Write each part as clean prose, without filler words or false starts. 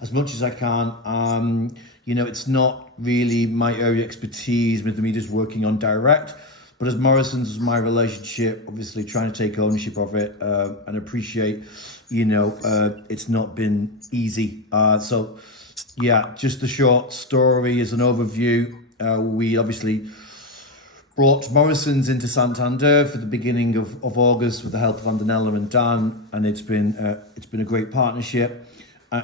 as much as I can. It's not really my area of expertise with the me just working on direct, but as Morrison's is my relationship, obviously trying to take ownership of it and appreciate, it's not been easy. So yeah, just the short story as an overview. We obviously brought Morrison's into Santander for the beginning of August with the help of Andanella and Dan, and it's been a great partnership.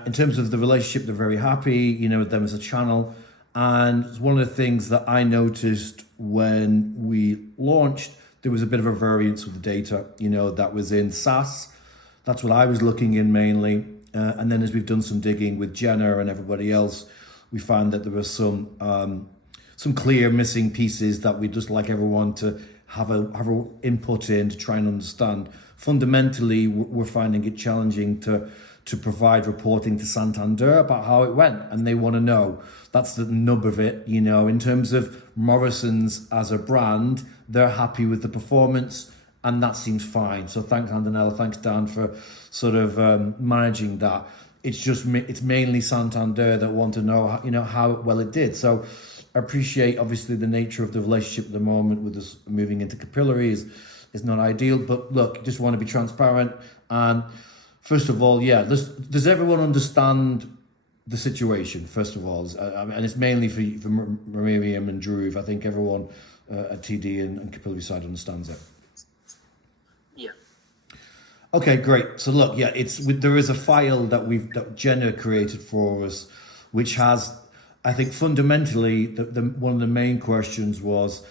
In terms of the relationship, they're very happy, with them as a channel. And one of the things that I noticed when we launched, there was a bit of a variance with the data, that was in SaaS. That's what I was looking in mainly. And then as we've done some digging with Jenna and everybody else, we found that there were some clear missing pieces that we'd just like everyone to have a input in to try and understand. Fundamentally, we're finding it challenging to provide reporting to Santander about how it went, and they want to know. That's the nub of it, in terms of Morrison's as a brand, they're happy with the performance, and that seems fine. So thanks, Andanella, thanks, Dan, for sort of managing that. It's mainly Santander that want to know, how well it did. So I appreciate, obviously, the nature of the relationship at the moment with us moving into Capillary is not ideal, but look, just want to be transparent. And first of all, does everyone understand the situation, first of all? And it's mainly for Miriam and Drew. I think everyone at TD and Capillary side understands it. Yeah. Okay, great. So look, there is a file that Jenna created for us, which has, I think, fundamentally, one of the main questions was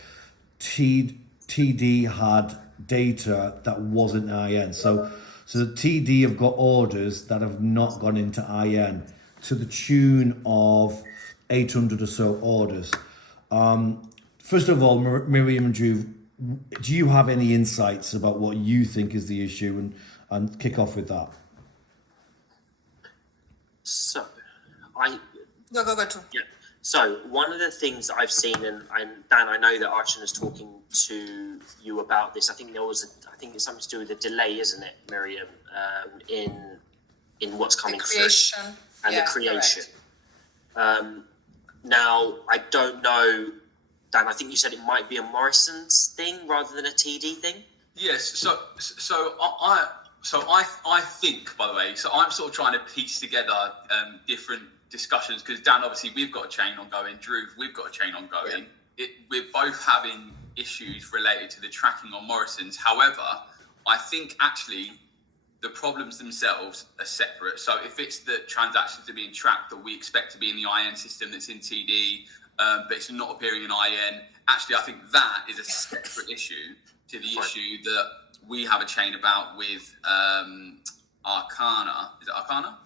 TD had data that wasn't IN. So the TD have got orders that have not gone into IN to the tune of 800 or so orders. First of all, Miriam and Drew, do you have any insights about what you think is the issue, and kick off with that? So, Go too. Yeah. So one of the things that I've seen, and Dan, I know that Archon is talking to you about this. I think it's something to do with the delay, isn't it, Miriam, in what's coming through and the creation. Now I don't know, Dan. I think you said it might be a Morrison's thing rather than a TD thing. Yes. So I think, by the way, so I'm sort of trying to piece together different discussions, because Dan, obviously, we've got a chain ongoing. Drew, we've got a chain ongoing. Yeah. We're both having issues related to the tracking on Morrison's. However, I think actually the problems themselves are separate. So if it's that transactions are being tracked that we expect to be in the IN system that's in TD, but it's not appearing in IN, actually I think that is a separate issue to the issue that we have a chain about with Arcana. Is it Arcana?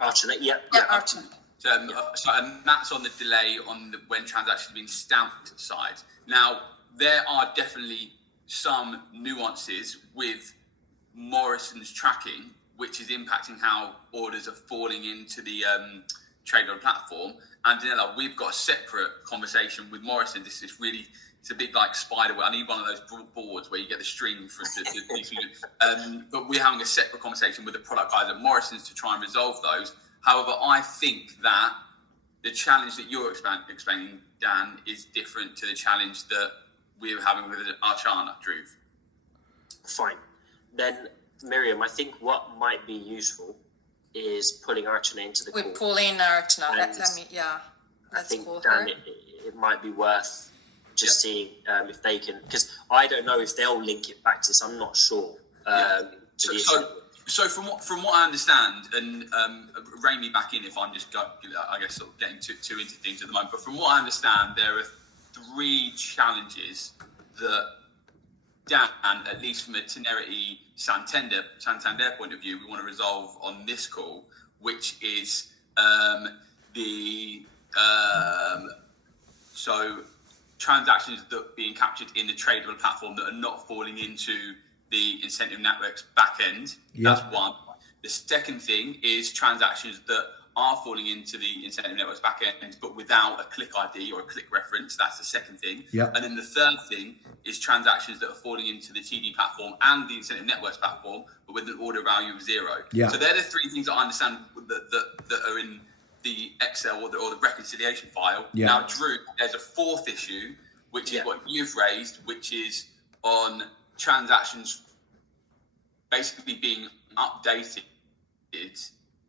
Archon, yeah, Archon. So, and that's on the delay on when transactions have been stamped side. Now, there are definitely some nuances with Morrison's tracking, which is impacting how orders are falling into the Trader platform. And Danella, we've got a separate conversation with Morrison. It's a big like spider web. I need one of those boards where you get the string for but we're having a separate conversation with the product guys at Morrison's to try and resolve those. However, I think that the challenge that you're explaining, Dan, is different to the challenge that we're having with Archana, Drew. Fine. Then, Miriam, I think what might be useful is pulling Archana into the call. We pull in Archana. Let's call her. Dan, it might be worth just seeing if they can, because I don't know if they'll link it back to this. I'm not sure. So from what I understand, and rein me back in if I'm just sort of getting too into things at the moment. But from what I understand, there are 3 challenges that Dan, at least from a Tenerity Santander point of view, we want to resolve on this call, which is so transactions that are being captured in the tradable platform that are not falling into the incentive network's back end. That's one. The second thing is transactions that are falling into the incentive network's back end, but without a click ID or a click reference. That's the second thing. Yeah. And then the third thing is transactions that are falling into the TD platform and the incentive networks platform, but with an order value of 0. Yeah. So they're the three things that I understand that are in the Excel or the reconciliation file. Yeah. Now, Drew, there's a fourth issue, which is what you've raised, which is on transactions basically being updated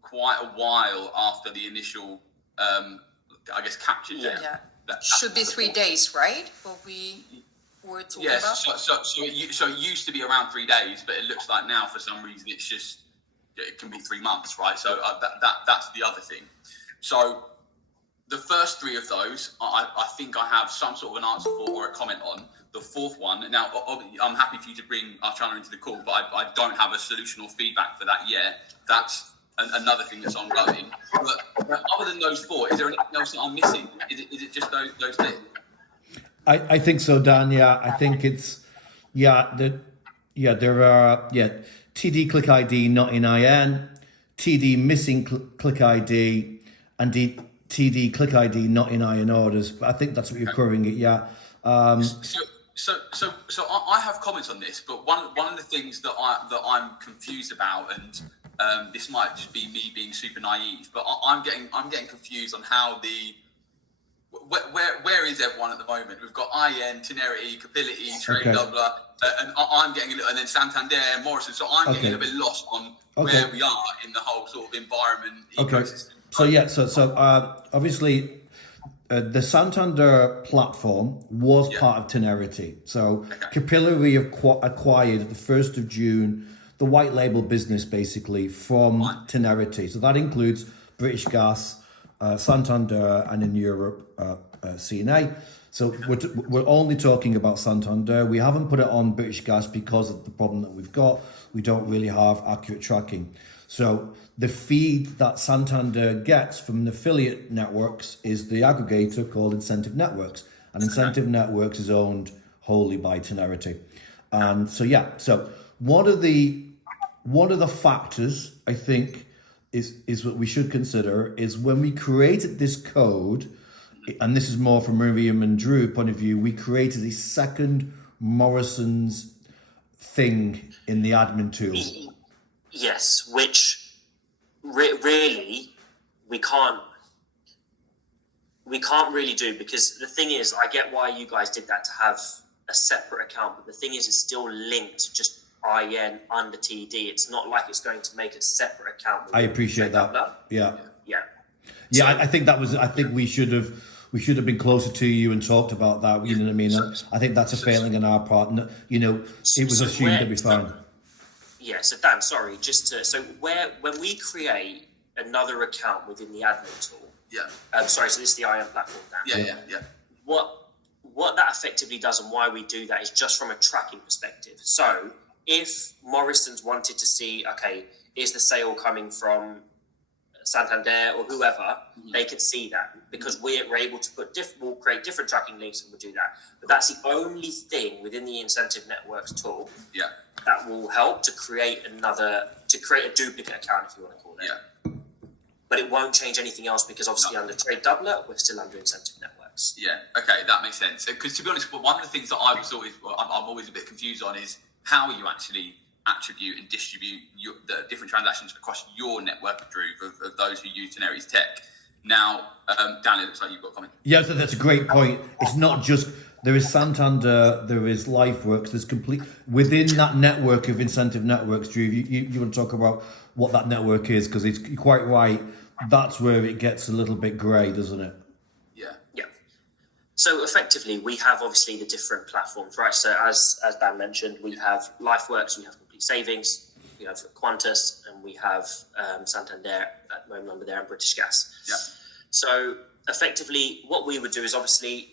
quite a while after the initial, I guess, capture date. Yeah. That's Should be 3 days, right? What we were talking about? Yes, so it used to be around 3 days, but it looks like now for some reason it can be 3 months, right? So that's the other thing. So the first three of those, I think I have some sort of an answer for or a comment on. The fourth one, now I'm happy for you to bring Archana into the call, but I don't have a solution or feedback for that yet. That's another thing that's ongoing. But other than those four, is there anything else that I'm missing? Is it just those things? I think so, Dan. Yeah, I think it's there are TD click ID not in IN, TD missing click ID, and TD click ID not in IN orders. But I think that's what you're covering it. Yeah. So I have comments on this, but one of the things that I'm confused about, and this might just be me being super naive, but I'm getting confused on how where is everyone at the moment? We've got IN, Tenerity, Capility, Trade Doubler, and I'm getting a little, and then Santander, Morrison. So I'm getting a little bit lost on where we are in the whole sort of environment ecosystem. So obviously. The Santander platform was part of Tenerity. So Capillary acquired the 1st of June, the white label business basically from Tenerity. So that includes British Gas, Santander, and in Europe, CNA. So we're only talking about Santander. We haven't put it on British Gas because of the problem that we've got. We don't really have accurate tracking. So the feed that Santander gets from the affiliate networks is the aggregator called Incentive Networks. And Incentive Networks is owned wholly by Tenerity. And so one of the factors I think is what we should consider is when we created this code, and this is more from Miriam and Drew point of view, we created a second Morrison's thing in the admin tool. Yes, which really we can't really do, because the thing is, I get why you guys did that to have a separate account, but the thing is, it's still linked just IN under TD. It's not like it's going to make a separate account. I appreciate that. Yeah. So, I think we should have been closer to you and talked about that. You know what I mean? I think that's a failing on our part. You know, it was assumed that we found. Yeah, so Dan, sorry, when we create another account within the admin tool, so this is the IM platform, Dan. Yeah. What that effectively does and why we do that is just from a tracking perspective. So if Morrison's wanted to see, okay, is the sale coming from Santander or whoever, they can see that, because we're able to we'll create different tracking links and we'll do that. But that's the only thing within the Incentive Networks tool that will help to create a duplicate account, if you want to call it. Yeah. But it won't change anything else, because obviously under Trade Doubler, we're still under Incentive Networks. Yeah, okay, that makes sense. Because to be honest, one of the things that I'm always a bit confused on is how you actually attribute and distribute the different transactions across your network, Drew, of those who use Tenerity's tech. Now, Dan, it looks like you've got a comment. Yeah, so that's a great point. It's not just, there is Santander, there is LifeWorks, there's within that network of Incentive Networks, Drew, you want to talk about what that network is, because it's quite right. That's where it gets a little bit grey, doesn't it? Yeah. So effectively, we have obviously the different platforms, right? So as Dan mentioned, we have LifeWorks, we have Complete Savings, we have Qantas, and we have Santander at the moment there, and British Gas. Yeah. So effectively, what we would do is obviously,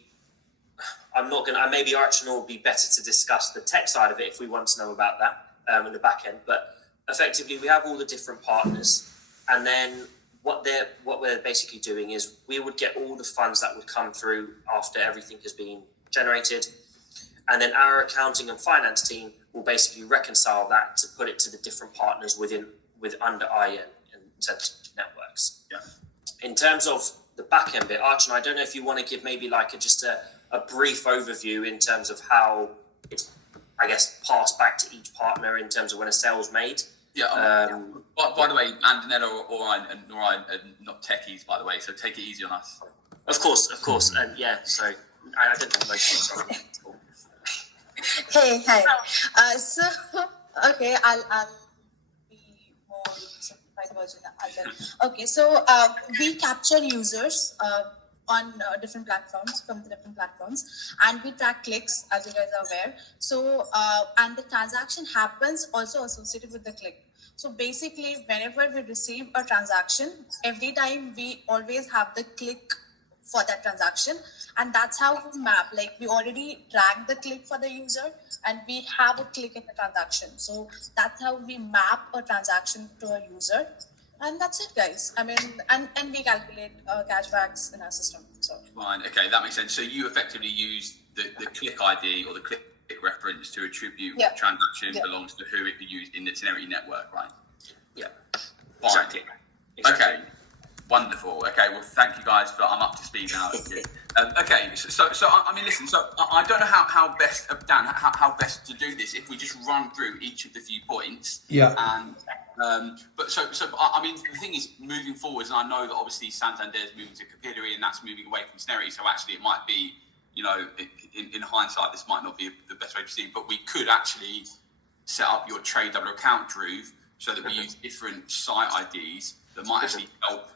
maybe Archana will be better to discuss the tech side of it if we want to know about that in the back end. But effectively, we have all the different partners, and then what we're basically doing is we would get all the funds that would come through after everything has been generated, and then our accounting and finance team will basically reconcile that to put it to the different partners under IN and Incentive Networks. Yeah. In terms of the back end bit, Archie, I don't know if you want to give maybe like just a brief overview in terms of how it's, I guess, passed back to each partner in terms of when a sale's made. Yeah. By the way, Antonella or I are not techies, by the way, so take it easy on us. Of course. And yeah, so I don't think most of Hey, hi. Okay, I'll be more simplified version. Okay, so we capture users on different platforms, from the different platforms, and we track clicks, as you guys are aware. So and the transaction happens also associated with the click. So basically, whenever we receive a transaction, every time we always have the click for that transaction, and that's how we map. Like, we already track the click for the user, and we have a click in the transaction. So that's how we map a transaction to a user, and that's it, guys. I mean, and we calculate cashbacks in our system. So Fine. Okay, that makes sense. So you effectively use the click ID or the click reference to attribute what transaction belongs to who it be used in the Tenerity network, right? Yeah. Fine. Exactly. Okay. Wonderful. Okay. Well, thank you guys for. I'm up to speed now. Okay. So I mean, listen. So I don't know how best, Dan, how best to do this. If we just run through each of the few points. Yeah. And but so I mean, the thing is, moving forwards, and I know that obviously Santander is moving to Capillary, and that's moving away from Tenerity. So actually, it might be, you know, in hindsight, this might not be the best way to proceed. But we could actually set up your trade double account, Dhruv, so that we use different site IDs that might actually help.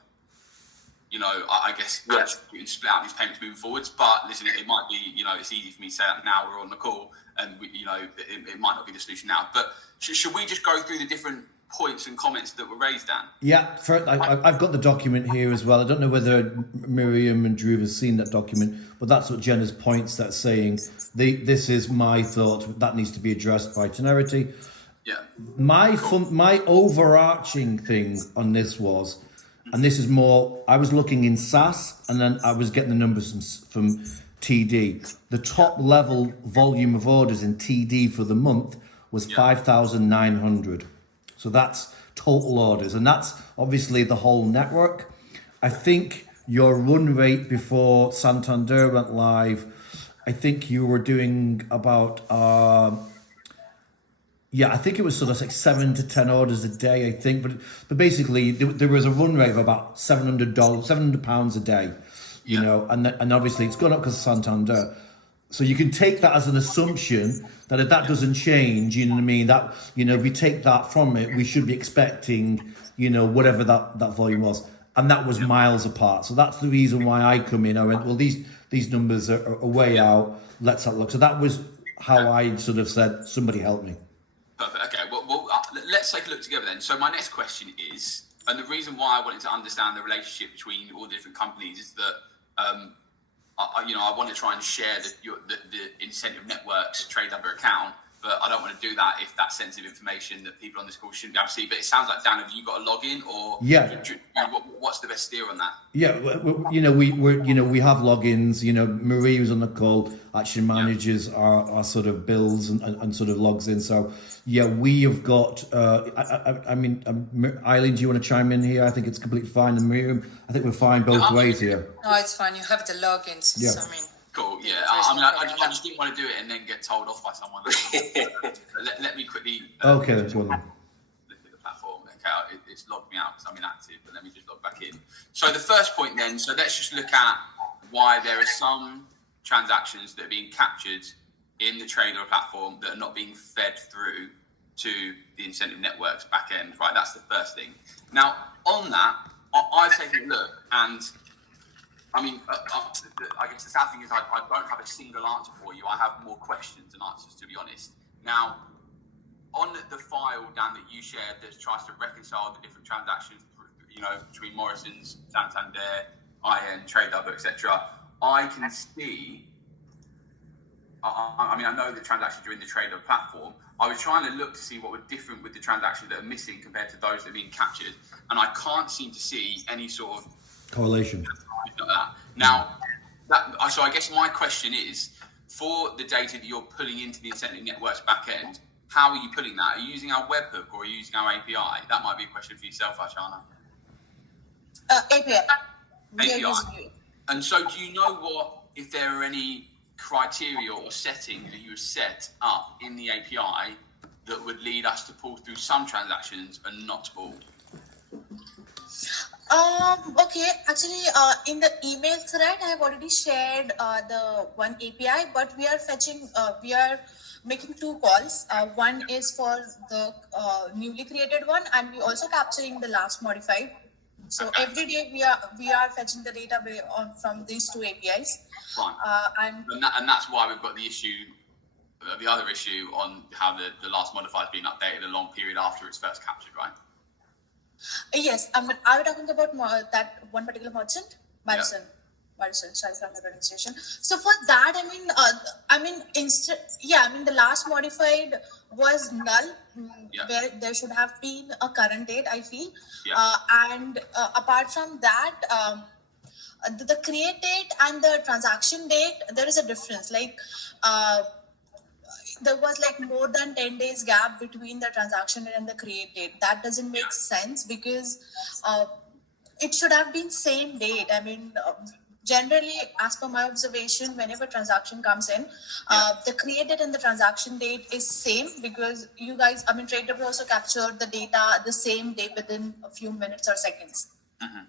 You know, I guess and split out these payments moving forwards. But listen, it might be, you know, it's easy for me to say that now we're on the call, and you know, it might not be the solution now. But should we just go through the different points and comments that were raised, Dan? Yeah, I've got the document here as well. I don't know whether Miriam and Dhruv have seen that document, but that's what Jenna's points that's saying. This is my thought, that needs to be addressed by Tenerity. Yeah. My overarching thing on this was, and this is more, I was looking in SAS and then I was getting the numbers from TD. The top level volume of orders in TD for the month was 5,900. So that's total orders. And that's obviously the whole network. I think your run rate before Santander went live, I think you were doing about, I think it was sort of like 7 to 10 orders a day, I think. But basically, there was a run rate of about £700 a day, you know, and obviously it's gone up because of Santander. So you can take that as an assumption that if that doesn't change, you know what I mean, that, you know, if we take that from it, we should be expecting, you know, whatever that volume was. And that was miles apart. So that's the reason why I come in. I went, well, these numbers are way out. Let's have a look. So that was how I sort of said, somebody help me. Perfect. Okay. Well, let's take a look together then. So my next question is, and the reason why I wanted to understand the relationship between all the different companies is that, I want to try and share the incentive networks trade double account, but I don't want to do that if that's sensitive information that people on this call shouldn't be able to see. But it sounds like, Dan, have you got a login, or what's the best steer on that? Yeah, we have logins. You know, Marie, who's on the call, actually manages our sort of bills and sort of logs in. So we have got. Eileen, do you want to chime in here? I think it's completely fine. And Miriam, I think we're fine both ways here. No, it's fine. You have the logins. Yeah. So, cool. Yeah. I just didn't want to do it and then get told off by someone. let me quickly. Okay, let's go on. Look at the platform. Okay, it's logged me out because I'm inactive, but let me just log back in. So the first point then. So let's just look at why there are some transactions that are being captured in the trader platform that are not being fed through to the incentive networks back end. Right. That's the first thing. Now on that, I've taken a look and. I mean, I guess the sad thing is I don't have a single answer for you. I have more questions than answers, to be honest. Now, on the file, Dan, that you shared that tries to reconcile the different transactions, you know, between Morrison's, Santander, IN, Trade Double, etc., I can see. I know the transactions are in the Trade Double platform. I was trying to look to see what were different with the transactions that are missing compared to those that are being captured, and I can't seem to see any sort of correlation. Like that. Now, so I guess my question is, for the data that you're pulling into the incentive network's back end, how are you pulling that? Are you using our webhook or are you using our API? That might be a question for yourself, Archana. API. We are API. using it. And so, do you know if there are any criteria or settings that you have set up in the API that would lead us to pull through some transactions and not all? Okay, actually, in the email thread, I have already shared the one API, but we are making two calls. One is for the newly created one, and we also capturing the last modified. So every day we are fetching the data from these two APIs. Fine. And that's why we've got the issue, the other issue on how the last modifier has been updated a long period after it's first captured, right? Yes, are we talking about that one particular merchant, Madison? Madison, sorry for the pronunciation. So for that, the last modified was null, where there should have been a current date, I feel. Yeah. And apart from that, the create date and the transaction date, there is a difference. Like, there was like more than 10 days gap between the transaction date and the create date. That doesn't make sense because it should have been same date. Generally, as per my observation, whenever transaction comes in, the create date and the transaction date is same because you guys, TradeDev also captured the data the same day within a few minutes or seconds. Mm-hmm.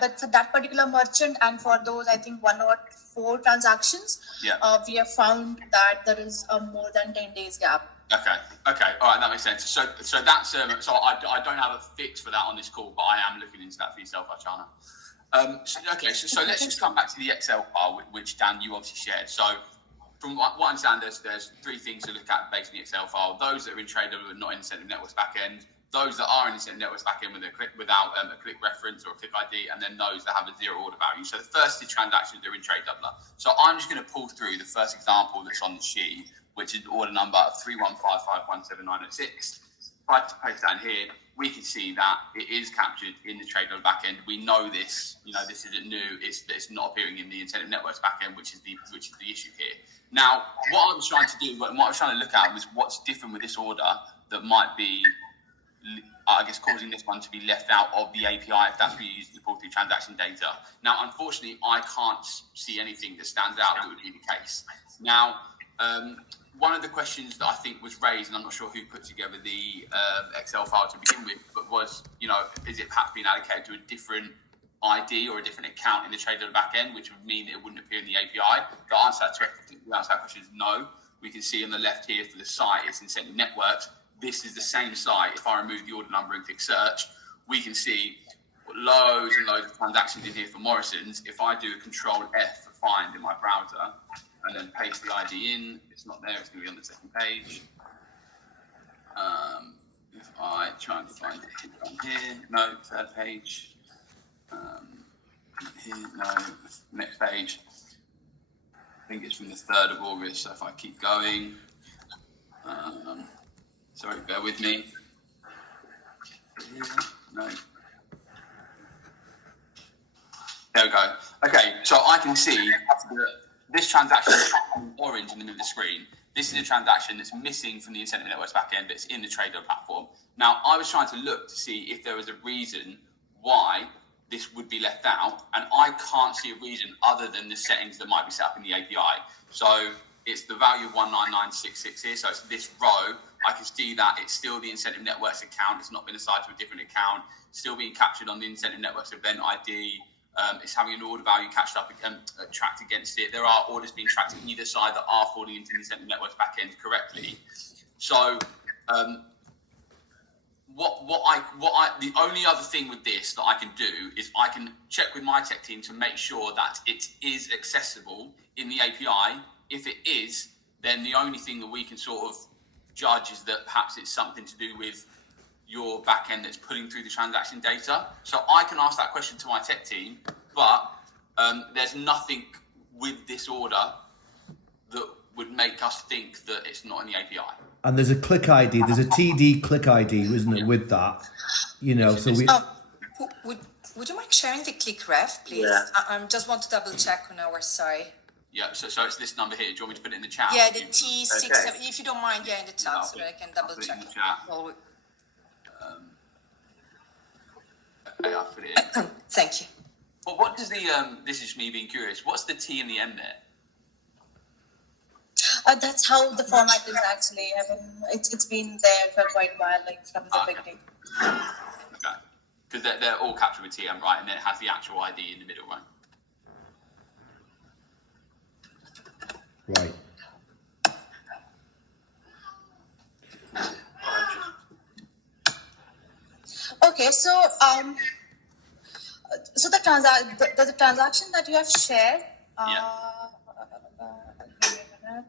But for that particular merchant and for those, I think 1 or 4 transactions, we have found that there is a more than 10 days gap. Okay, all right, that makes sense. So that's so I don't have a fix for that on this call, but I am looking into that for yourself, Archana. So let's just come back to the Excel file, which Dan, you obviously shared. So from what I understand, there's 3 things to look at based on the Excel file. Those that are in TradeDev but not in Incentive Networks backend. Those that are in Incentive Networks backend without a click reference or a click ID, and then those that have a 0 order value. So the first is transactions that are in TradeDoubler. So I'm just going to pull through the first example that's on the sheet, which is order number 315517906. If I paste that in here, we can see that it is captured in the TradeDoubler backend. We know this. This isn't new. It's not appearing in the Incentive Networks backend, which is the issue here. Now, what I was trying to do, what I was trying to look at was what's different with this order that might be, I guess, causing this one to be left out of the API if that's what you use to pull through transaction data. Now, unfortunately, I can't see anything that stands out that would be the case. Now, one of the questions that I think was raised, and I'm not sure who put together the Excel file to begin with, but was, is it perhaps being allocated to a different ID or a different account in the TradeDev backend, which would mean that it wouldn't appear in the API? The answer to that question is no. We can see on the left here for the site, it's Incentive Networks. This is the same site. If I remove the order number and click search, we can see loads and loads of transactions in here for Morrison's. If I do a Control F for find in my browser and then paste the ID in, it's not there, it's going to be on the second page. If I try and find it on here, no, third page. Here, no, next page. I think it's from the 3rd of August, so if I keep going. Sorry, bear with me. No. There we go. Okay, so I can see that this transaction is orange in the middle of the screen. This is a transaction that's missing from the Incentive Networks backend, but it's in the TradeDev platform. Now, I was trying to look to see if there was a reason why this would be left out, and I can't see a reason other than the settings that might be set up in the API. So it's the value of 199666 here, so it's this row. I can see that it's still the Incentive Networks account. It's not been assigned to a different account. It's still being captured on the Incentive Networks event ID. It's having an order value tracked against it. There are orders being tracked on either side that are falling into the Incentive Networks backend correctly. So the only other thing with this that I can do is I can check with my tech team to make sure that it is accessible in the API. If it is, then the only thing that we can sort of judge is that perhaps it's something to do with your backend that's pulling through the transaction data. So I can ask that question to my tech team, but there's nothing with this order that would make us think that it's not in the API. And there's a click ID, there's a TD click ID, isn't it, with that? So we... Would you mind sharing the click ref, please? Yeah. I just want to double check on our side. Yeah, so it's this number here. Do you want me to put it in the chat? Yeah, the T67, Okay. if you don't mind, in the chat, so that I can double check. Okay, I'll put it in. Thank you. But what does the this is me being curious. What's the T and the M there? That's how the format is actually. I mean, it's been there for quite a while, like from the beginning. Okay, because they're all captured with TM, right? And then it has the actual ID in the middle, right? Right. Okay, so so the transaction that you have shared. Give me a minute.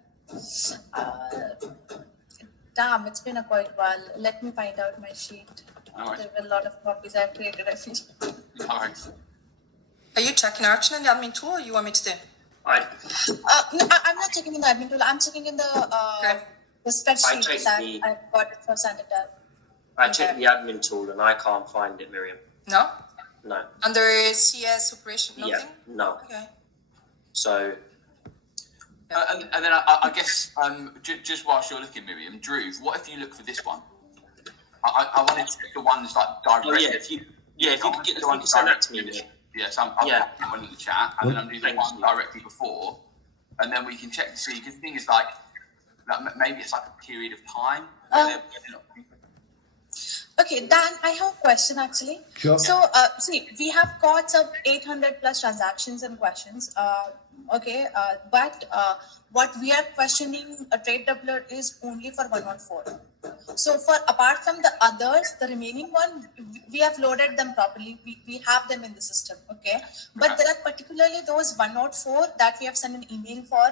Damn, it's been a quite while. Let me find out my sheet. Alright. There were a lot of copies I've created, I feel. All right. Are you checking Archon in the admin tool or you want me to do? I No, I'm not checking in the admin tool. I'm checking in the Okay. spreadsheet checked that the- I've got it for Santander. checked the admin tool and I can't find it, Miriam. No? No. Under CS operation, Yeah. nothing? No. Okay. So And then I guess just whilst you're looking, Miriam, Drew, what if you look for this one? I want to check the ones like directly. oh yeah, if you could get the one, send that to me. Mate. Yeah, so I'll Yeah. put that one in the chat, and then I'm doing the Thank one you. directly before, and then we can check to see. Because the thing is, like maybe it's like a period of time. Where they're not- Okay, Dan, I have a question actually. Sure. So, see, we have got some 800 plus transactions and questions. But what we are questioning a trade doubler is only for 104. So, for apart from the others, the remaining one, we have loaded them properly. We have them in the system, okay? But there are particularly those 104 that we have sent an email for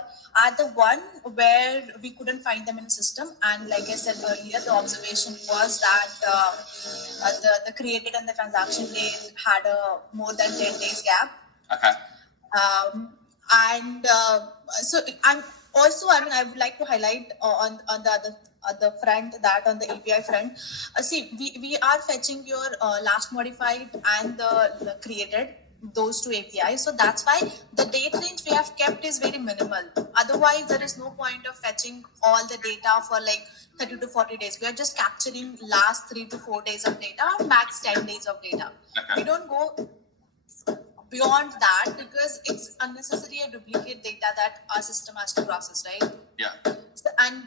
are the one where we couldn't find them in the system. And like I said earlier, the observation was that the created and the transaction date had a more than 10 days gap. Okay. So I'm also, I mean, I would like to highlight on the other front, that on the API front, see, we are fetching your last modified and the created, those two APIs. So that's why the date range we have kept is very minimal. Otherwise, there is no point of fetching all the data for like 30 to 40 days. We are just capturing last 3 to 4 days of data, or max 10 days of data. Okay. We don't go beyond that because it's unnecessary a duplicate data that our system has to process, right? Yeah. So, and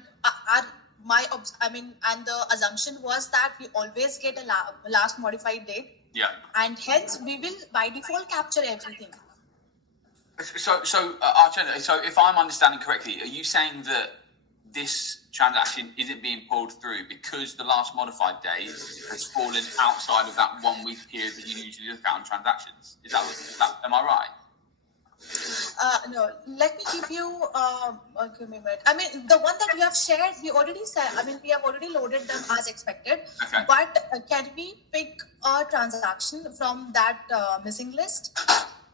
and the assumption was that we always get a last modified date, Yeah. and hence we will by default capture everything. So Archana, so if I'm understanding correctly, are you saying that this transaction isn't being pulled through because the last modified day has fallen outside of that 1 week period that you usually look at on transactions? Is that am I right? No, let me give you give me a minute. I mean, the one that you have shared, we already said. I mean, we have already loaded them as expected. Okay. But can we pick a transaction from that missing list?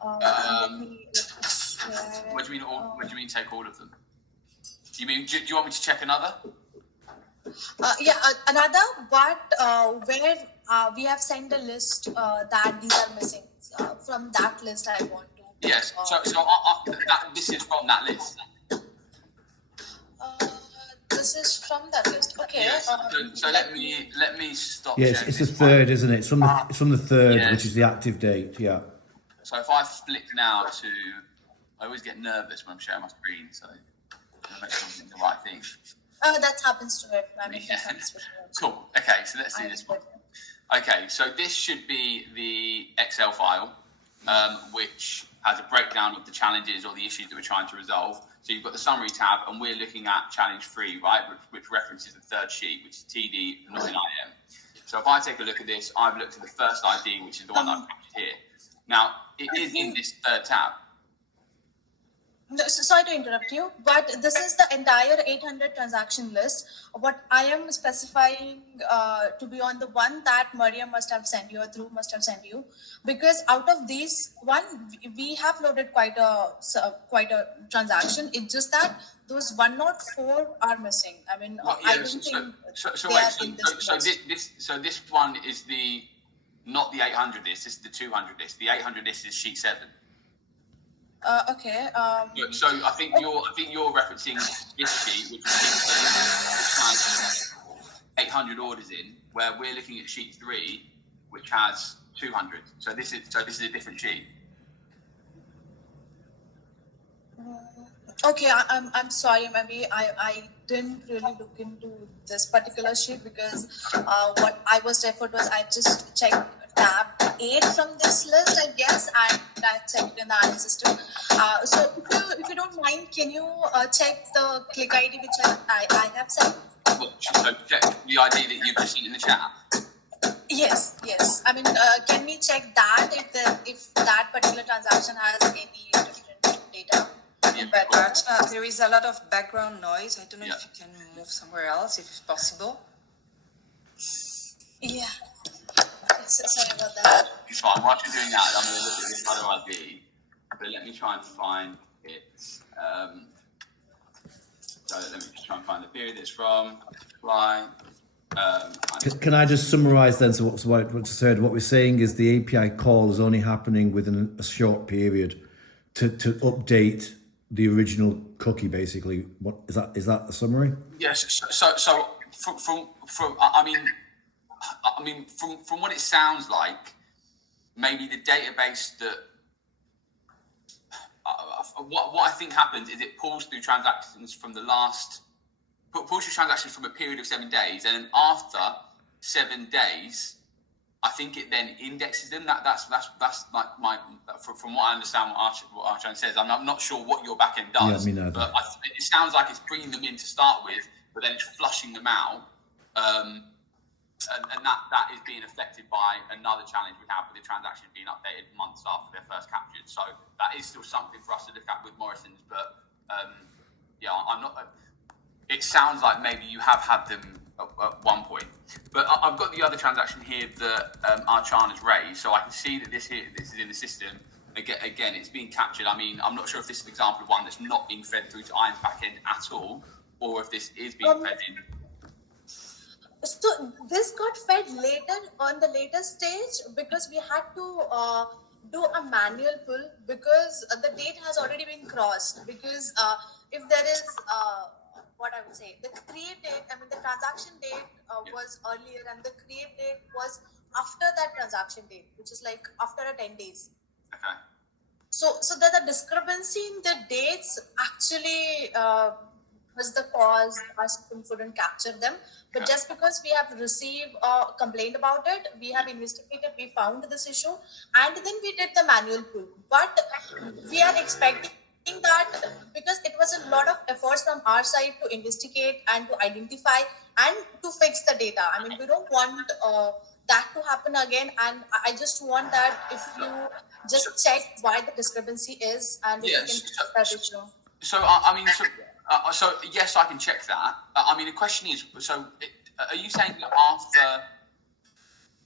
Let me share. What do you mean? What do you mean? Take all of them? Do you want me to check another? Another, but where we have sent a list that these are missing. From that list, I want to. Yes. This is from that list. This is from that list. Okay. Yes. So let me stop. Yes, sharing it's the this third, one. isn't it? It's from the third, Yes. which is the active date. Yeah. So if I flick now to, I always get nervous when I'm sharing my screen, so I make sure I'm doing the right thing. That happens to everyone. I mean, Yeah. that happens to everyone. Cool. Okay, so let's see this one. Okay, so this should be the Excel file, which has a breakdown of the challenges or the issues that we're trying to resolve. So you've got the summary tab, and we're looking at challenge 3, right, which references the third sheet, which is TD 9IM. So if I take a look at this, I've looked at the first ID, which is the one that I've captured here. Now, it is in this third tab. No, sorry to interrupt you, but this is the entire 800 transaction list. What I am specifying to be on the one that Maria must have sent you, or Dhruv must have sent you, because out of these one, we have loaded quite a transaction. It's just that those 104 are missing. I mean, Well, I yeah, don't think they wait, are in this list. this one is not the 800 list. This is the 200 list. The 800 list is sheet 7. Okay. So I think you're referencing this sheet, which has 800 orders in, where we're looking at sheet 3, which has 200. So this is a different sheet. Okay, I'm sorry, maybe I didn't really look into this particular sheet because what I was referred was I just checked tab 8 from this list, I guess, and I checked in the RA system. So if you don't mind, can you check the click ID which I have sent? Well, so check the ID that you've just seen in the chat. Yes. I mean, can we check that if that particular transaction has any different data? Yeah, But there is a lot of background noise. I don't know Yeah. if you can move somewhere else, if it's possible. Yeah. Sorry about that. It's fine. While you're doing that, I'm going to look at this other ID. But let me try and find it. So let me just try and find the period it's from. Right. Can I just summarise then? So what I said, what we're saying is the API call is only happening within a short period to update the original cookie. Basically, what is that? Is that the summary? Yes. So from I mean from what it sounds like, maybe the database that what I think happens is it pulls through transactions from the last. Pulls through transactions from a period of 7 days, and then after 7 days, I think it then indexes them. That's like my from what I understand what Archon says. I'm not sure what your backend does. Yeah, me neither. But it sounds like it's bringing them in to start with, but then it's flushing them out, and that is being affected by another challenge we have with the transaction being updated months after they're first captured. So that is still something for us to look at with Morrison's. But yeah, I'm not. It sounds like maybe you have had them at one point, but I've got the other transaction here that Archan has raised, so I can see that this is in the system. Again, it's being captured. I mean, I'm not sure if this is an example of one that's not being fed through to Iron's backend at all, or if this is being fed in. So this got fed later on the later stage because we had to do a manual pull because the date has already been crossed. Because if there is what I would say, the create date, I mean the transaction date was earlier and the create date was after that transaction date, which is like after 10 days. Okay. So that the discrepancy in the dates actually was the cause our system couldn't capture them. But just because we have received a complaint about it, we have investigated, we found this issue, and then we did the manual pull. But we are expecting that because it was a lot of efforts from our side to investigate and to identify and to fix the data. I mean, we don't want that to happen again, and I just want that if you just check why the discrepancy is and if you can fix that issue. So yes, I can check that. I mean, the question is, are you saying that after,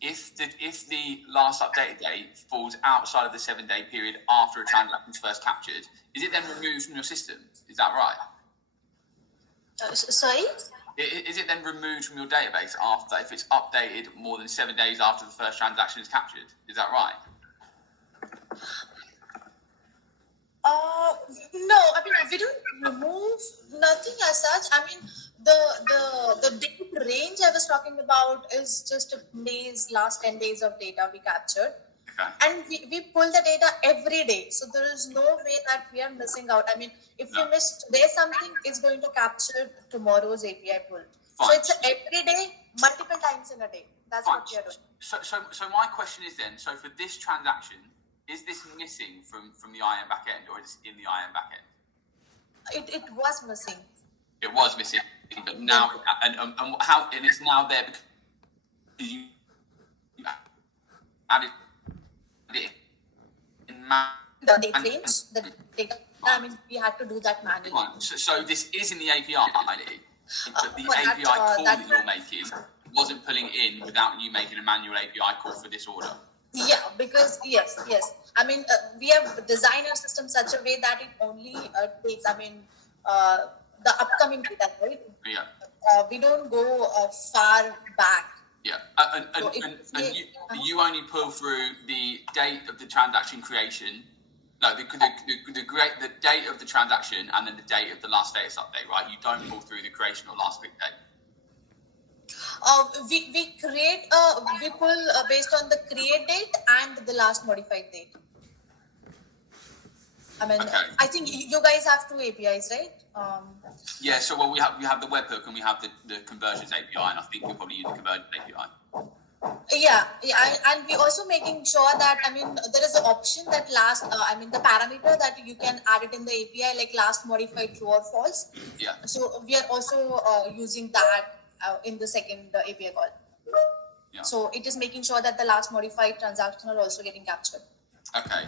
if the last updated date falls outside of the 7-day period after a transaction is first captured, is it then removed from your system? Is that right? Sorry? Is it then removed from your database after, if it's updated more than 7 days after the first transaction is captured? Is that right? No, I mean we don't remove nothing as such. I mean the date range I was talking about is just last 10 days of data we captured. Okay. And we pull the data every day. So there is no way that we are missing out. I mean, if we miss today something, it's going to capture tomorrow's API pull. Fine. So it's every day, multiple times in a day. That's Fine. what we are doing. So my question is then, so for this transaction, is this missing from the IAM backend, or is it in the IAM backend? It was missing. It was missing, but now and it's now there because you added it in The date range, the data. I mean, we had to do that manually. So this is in the API, but the API call that you're making wasn't pulling in without you making a manual API call for this order. Yeah, because yes. I mean, we have designed our system such a way that it only takes. I mean, the upcoming data, right? Yeah. We don't go far back. Yeah, and you only pull through the date of the transaction creation. No, the date of the transaction and then the date of the last status update, right? You don't pull through the creation or last click date. We pull based on the create date and the last modified date. I mean, Okay. I think you guys have two APIs, right? Yeah, so well, we have the webhook and we have the conversions API, and I think we'll probably use the conversions API. Yeah, and we also making sure that, I mean, there is an option that the parameter that you can add it in the API, like last modified true or false. Yeah. So we are also using that in the second API call. Yeah. So it is making sure that the last modified transaction are also getting captured. Okay.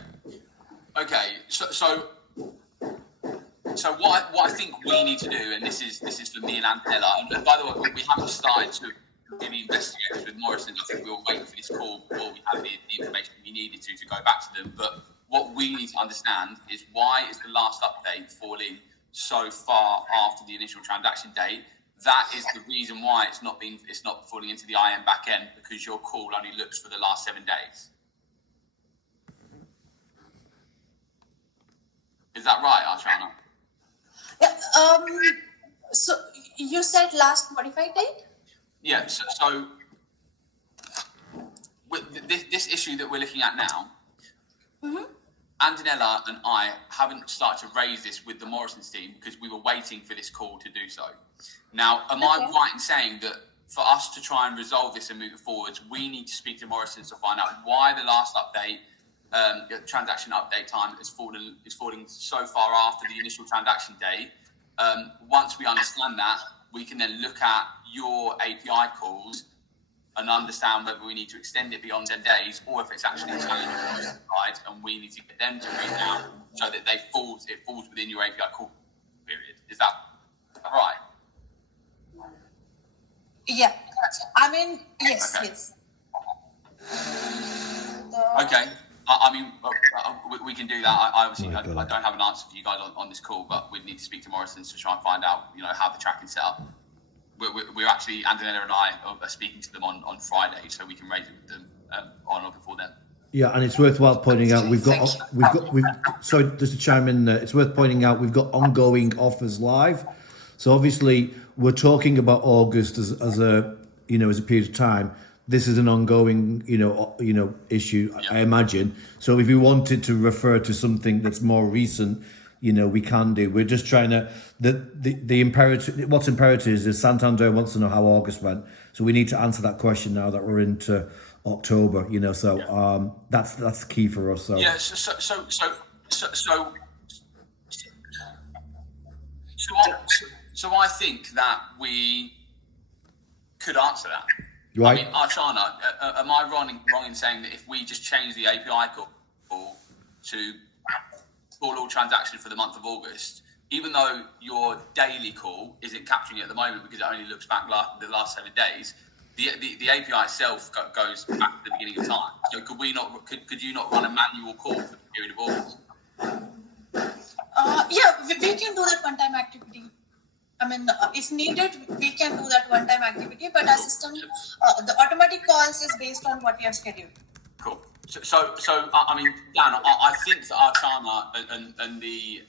So what I think we need to do, and this is for me and Antonella, and by the way, we haven't started to maybe investigate with Morrison. I think we were waiting for this call before we had the information we needed to go back to them. But what we need to understand is why is the last update falling so far after the initial transaction date? That is the reason why it's not falling into the IM backend, because your call only looks for the last 7 days. Is that right, Archana? Yeah. So you said last modified date? Yeah. So with this issue that we're looking at now, Antonella and I haven't started to raise this with the Morrison's team because we were waiting for this call to do so. Now, am I right in saying that for us to try and resolve this and move it forwards, we need to speak to Morrison's to find out why the last update, transaction update time is falling so far after the initial transaction date? Once we understand that, we can then look at your API calls and understand whether we need to extend it beyond 10 days or if it's actually a challenge on our side and we need to get them to read out so that it falls within your API call period. Is that right? Yeah. I mean, yes, Okay. yes. Okay. I mean, we can do that. I obviously My I God. don't have an answer for you guys on this call, but we'd need to speak to Morrison's to try and find out, how the tracking's set up. We're actually, Antonella and I are speaking to them on Friday, so we can raise it with them on or before then. Yeah, and it's worthwhile pointing out sorry, just to chime in there, it's worth pointing out we've got ongoing offers live. So obviously we're talking about August as a period of time. This is an ongoing issue, I imagine. So if you wanted to refer to something that's more recent, we can do. We're just trying to the imperative. What's imperative is Santander wants to know how August went, so we need to answer that question now that we're into October. So that's key for us. So Yeah. So I think that we could answer that. Right. I mean, Archana, am I wrong in saying that if we just change the API call to call all transactions for the month of August, even though your daily call isn't capturing it at the moment because it only looks back the last 7 days, the API itself goes back to the beginning of time. So could you not run a manual call for the period of August? Yeah, we can do that one-time activity. I mean, if needed, we can do that one-time activity, but our system, the automatic calls is based on what you have scheduled. Cool. So I mean, Dan, I think that Archana and the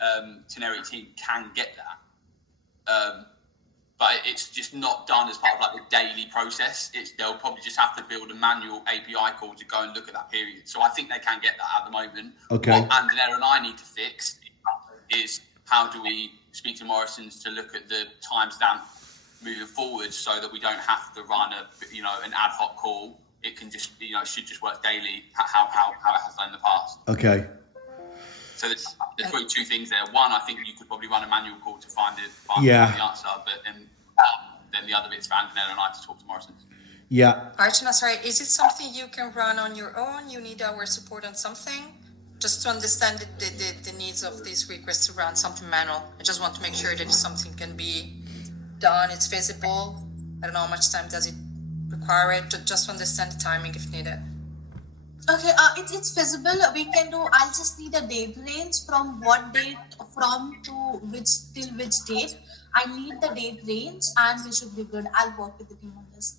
Teneri team can get that, but it's just not done as part of the daily process. They'll probably just have to build a manual API call to go and look at that period. So I think they can get that at the moment. Okay. What Antonella and I need to fix is how do we speak to Morrison's to look at the timestamp moving forward so that we don't have to run an ad hoc call. It can just should just work daily how it has done in the past. okay. So there's probably two things there. One, I think you could probably run a manual call to find the answer, but then the other bit's for Antonella and I to talk to Morrison's. Yeah. Archana, sorry, is it something you can run on your own? You need our support on something? Just to understand the needs of these requests to run something manual. I just want to make sure that something can be done, it's feasible. I don't know how much time does it require it, just to understand the timing if needed. Okay, it's feasible. We can do. I'll just need a date range from what date from to which till which date. I need the date range, and we should be good. I'll work with the team on this.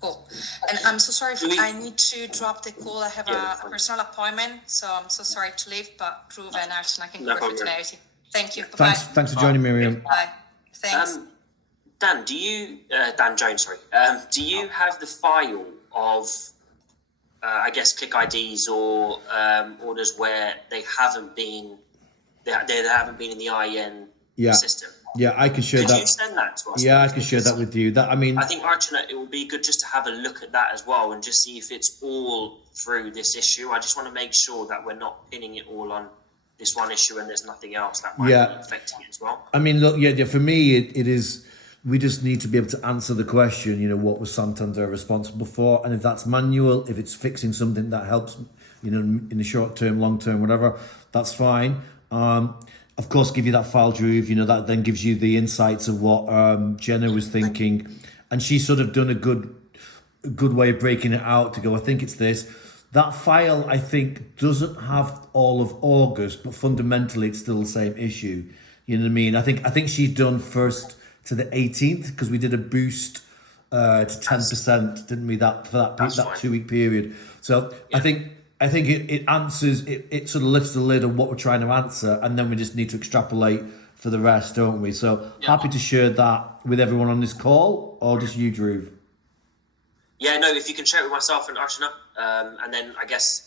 Cool. And I'm so sorry if I need to drop the call. I have a personal appointment, so I'm so sorry to leave, but Dhruv and Archana can cover for today. Thank you. Bye-bye. Thanks for joining, Miriam. Bye. Thanks. Dan, Dan Jones, sorry. Do you have the file of, I guess, click IDs or orders where they haven't been they haven't been in the IEN Yeah. system. Yeah, I can share Could you that. send that to us? Yeah, I please? can share that with you. That I mean, I think, Archana, it would be good just to have a look at that as well and just see if it's all through this issue. I just want to make sure that we're not pinning it all on this one issue and there's nothing else that might be affecting it as well. I mean, look, yeah, for me, it is. We just need to be able to answer the question. You know, what was Santander responsible for? And if that's manual, if it's fixing something that helps, you know, in the short term, long term, whatever, that's fine. Of course, give you that file, Dhruv. You know, that then gives you the insights of what Jenna was thinking, and she's sort of done a good way of breaking it out to go. I think it's this. That file, I think, doesn't have all of August, but fundamentally, it's still the same issue. You know what I mean? I think she's done first to the 18th because we did a boost to 10%, didn't we? That for that 2-week period. So yeah. I think it answers it sort of lifts the lid on what we're trying to answer, and then we just need to extrapolate for the rest, don't we? So happy to share that with everyone on this call, or just you, Dhruv. Yeah, no, if you can share it with myself and Archana, and then I guess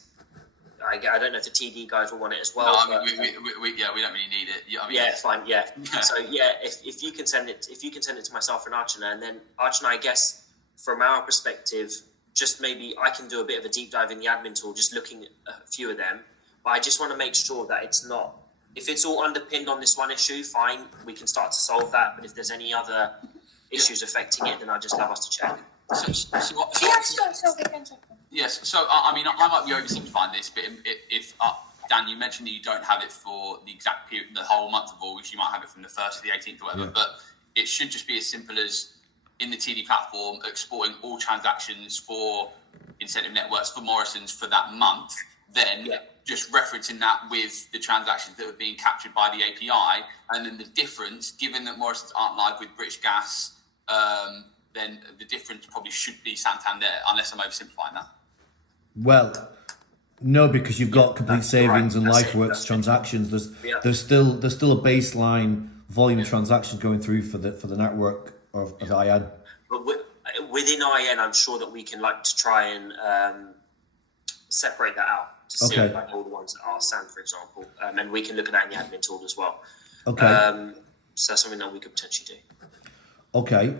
I don't know if the TD guys will want it as well. No, I mean, we don't really need it. Yeah, I mean, yeah, fine. Yeah. So yeah, if you can send it to myself and Archana, and then Archana, I guess from our perspective, just maybe I can do a bit of a deep dive in the admin tool, just looking at a few of them. But I just want to make sure that it's not. If it's all underpinned on this one issue, fine, we can start to solve that. But if there's any other issues affecting it, then I'd just love us to check. Sure, we can check. Yes, so I mean, I might be oversimplifying this, but if Dan, you mentioned that you don't have it for the exact period, the whole month of August, you might have it from the 1st to the 18th or whatever, but it should just be as simple as in the TD platform, exporting all transactions for incentive networks for Morrison's for that month, then just referencing that with the transactions that are being captured by the API, and then the difference, given that Morrison's aren't live with British Gas, then the difference probably should be Santander, unless I'm oversimplifying that. Well, no, because you've got complete savings and LifeWorks transactions. There's still a baseline volume transactions going through for the network of IN. But within IN, I'm sure that we can like to try and separate that out to see like all the ones that are SAN, for example, and we can look at that in the admin tool as well. Okay. So that's something that we could potentially do. Okay,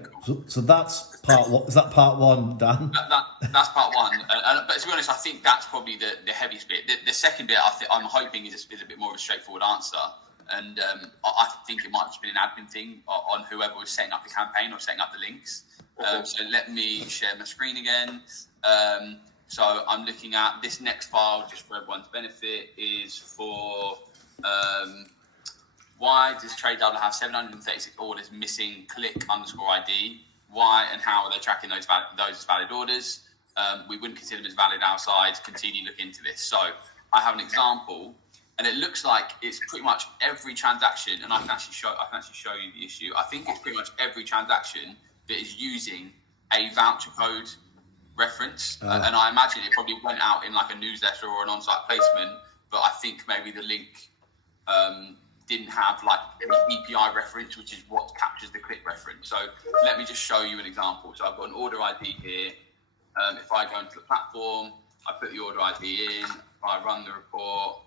so that's part one. Is that part one, Dan? That's part one. But to be honest, I think that's probably the heaviest bit. The second bit, I'm hoping is a bit more of a straightforward answer. And I think it might have just been an admin thing on whoever was setting up the campaign or setting up the links. So let me share my screen again. So I'm looking at this next file, just for everyone's benefit, is for... why does TradeData have 736 orders missing click_ID? Why and how are they tracking those as valid orders? We wouldn't consider them as valid outside. Continue to look into this. So I have an example, and it looks like it's pretty much every transaction. And I can actually show you the issue. I think it's pretty much every transaction that is using a voucher code reference, and I imagine it probably went out in like a newsletter or an on-site placement. But I think maybe the link. Didn't have like the EPI reference, which is what captures the click reference. So let me just show you an example. So I've got an order ID here. If I go into the platform, I put the order ID in, I run the report,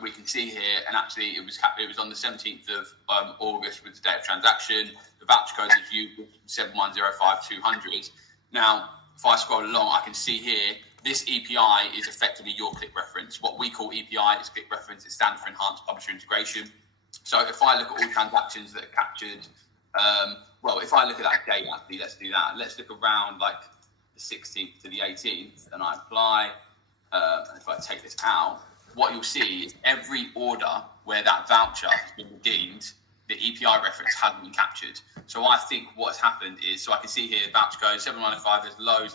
we can see here, and actually it was on the 17th of August with the date of transaction. The voucher code is used 7105200. Now, if I scroll along, I can see here, this EPI is effectively your click reference. What we call EPI is click reference. It stands for Enhanced Publisher Integration. So if I look at all transactions that are captured, if I look at that date, actually, let's do that. Let's look around like the 16th to the 18th, and I apply. If I take this out, what you'll see is every order where that voucher has been redeemed, the EPI reference hasn't been captured. So I think what's happened is, so I can see here, voucher code 7105, there's loads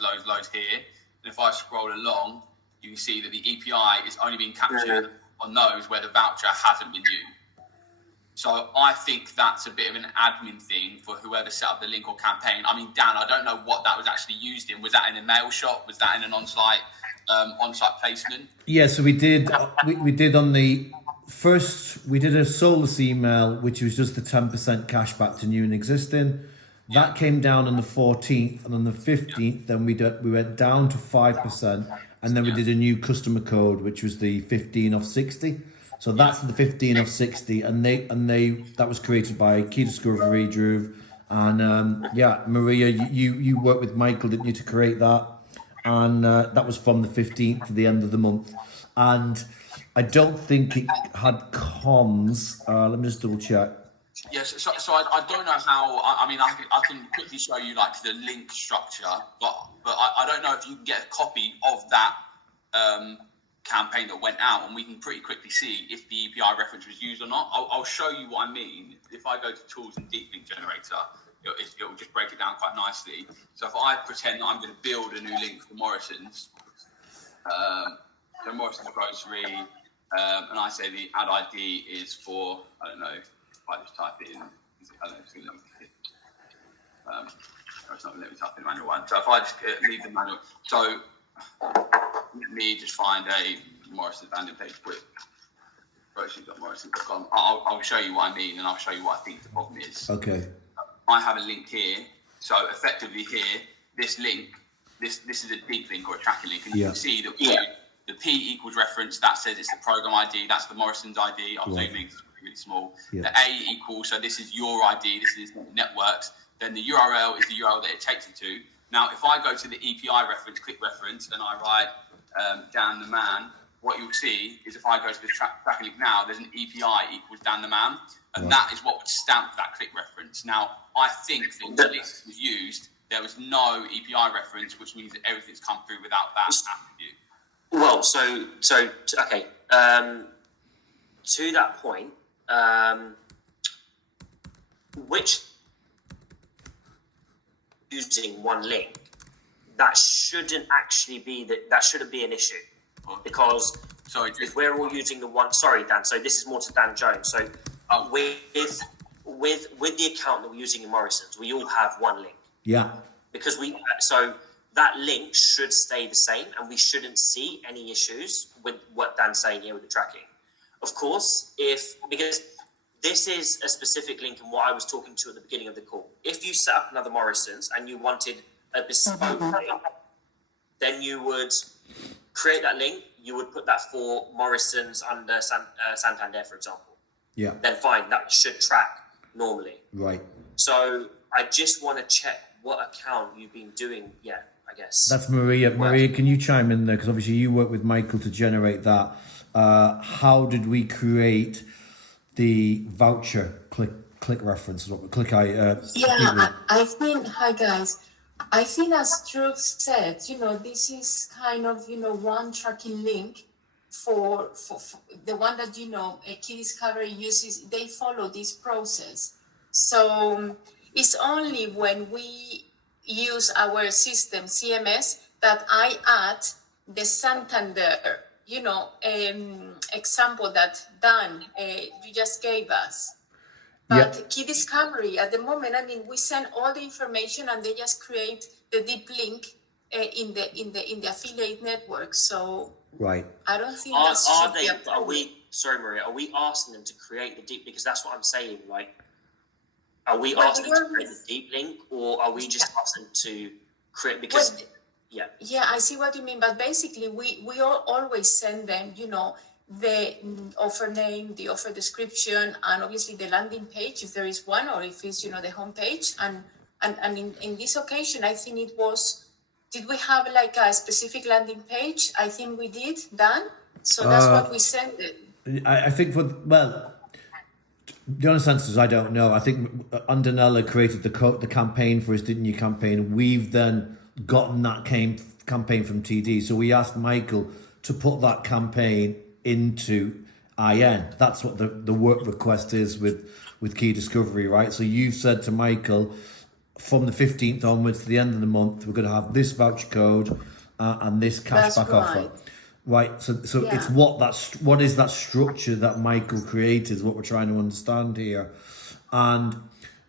here. And if I scroll along, you can see that the EPI is only being captured on those where the voucher hasn't been used. So I think that's a bit of an admin thing for whoever set up the link or campaign. I mean, Dan, I don't know what that was actually used in. Was that in a mail shop? Was that in an on-site placement? Yeah, so we did on the first, we did a Solus email, which was just the 10% cash back to new and existing. That came down on the 14th, and on the 15th, then we went down to 5%, and then we did a new customer code, which was the 15 of 60. So that's the 15 of 60, and they that was created by Key Discovery, Drew, and yeah, Maria, you worked with Michael, didn't you, to create that? And that was from the 15th to the end of the month, and I don't think it had comms. Let me just double check. Yes, so I don't know how. I mean, I can quickly show you like the link structure, but I don't know if you can get a copy of that campaign that went out, and we can pretty quickly see if the API reference was used or not. I'll show you what I mean. If I go to Tools and Deep Link Generator, it'll just break it down quite nicely. So if I pretend that I'm going to build a new link for Morrison's, so Morrison's Grocery, and I say the ad ID is for, I don't know, if I just type it in, I don't know, it's going to it's not going to let me type in the manual one. So if I just leave the manual, so let me just find a Morrison's landing page quick. Grocery.morrison.com. I'll show you what I mean, and I'll show you what I think the problem is. Okay. I have a link here. So effectively here, this link, this is a deep link or a tracking link, and you can see that the P equals reference, that says it's the program ID, that's the Morrison's ID. I'll zoom in, it's really small. The A equals, so this is your ID, this is networks. Then the URL is the URL that it takes you to. Now, if I go to the EPI reference, click reference, and I write Dan the Man, what you'll see is if I go to the tracking link now, there's an EPI equals Dan the Man, and that is what would stamp that click reference. Now, I think that when the link was used, there was no EPI reference, which means that everything's come through without that attribute. Well, okay. To that point, which using one link, that shouldn't actually be that shouldn't be an issue, because if we're all using the one. Sorry, Dan. So this is more to Dan Jones. So with the account that we're using in Morrison's, we all have one link. Yeah. Because so that link should stay the same, and we shouldn't see any issues with what Dan's saying here with the tracking. Of course, because this is a specific link and what I was talking to at the beginning of the call. If you set up another Morrison's and you wanted a bespoke link, then you would create that link. You would put that for Morrison's under Santander, for example. Yeah. Then fine, that should track normally. Right. So I just want to check what account you've been doing. Yeah, I guess. That's Maria. Maria, can you chime in there? Because obviously you work with Michael to generate that. How did we create the voucher click reference? I think, hi guys, I think as Drew said, this is kind of, one tracking link for the one that, Key Discovery uses. They follow this process. So it's only when we use our system CMS that I add the Santander, example that Dan, you just gave us. But Key Discovery, at the moment, we send all the information and they just create the deep link in the affiliate network. So right. I don't think Sorry, Maria, are we asking them to create the deep? Because that's what I'm saying. Like, are we asking them to create the deep link, or are we just asking them to create? Because yeah, I see what you mean. But basically, we always send them, the offer name, the offer description, and obviously the landing page if there is one, or if it's the home page. And in this occasion, I think it was. Did we have like a specific landing page? I think we did, Dan. So that's what we sent it. I think the honest answer is I don't know. I think Undernella created the campaign for his Didn't You campaign. We've then gotten that campaign from TD. So we asked Michael to put that campaign into IN. That's what the work request is with Key Discovery, right? So you've said to Michael, from the 15th onwards to the end of the month, we're going to have this voucher code and this cashback offer. Right, so it's what is that structure that Michael created is what we're trying to understand here. And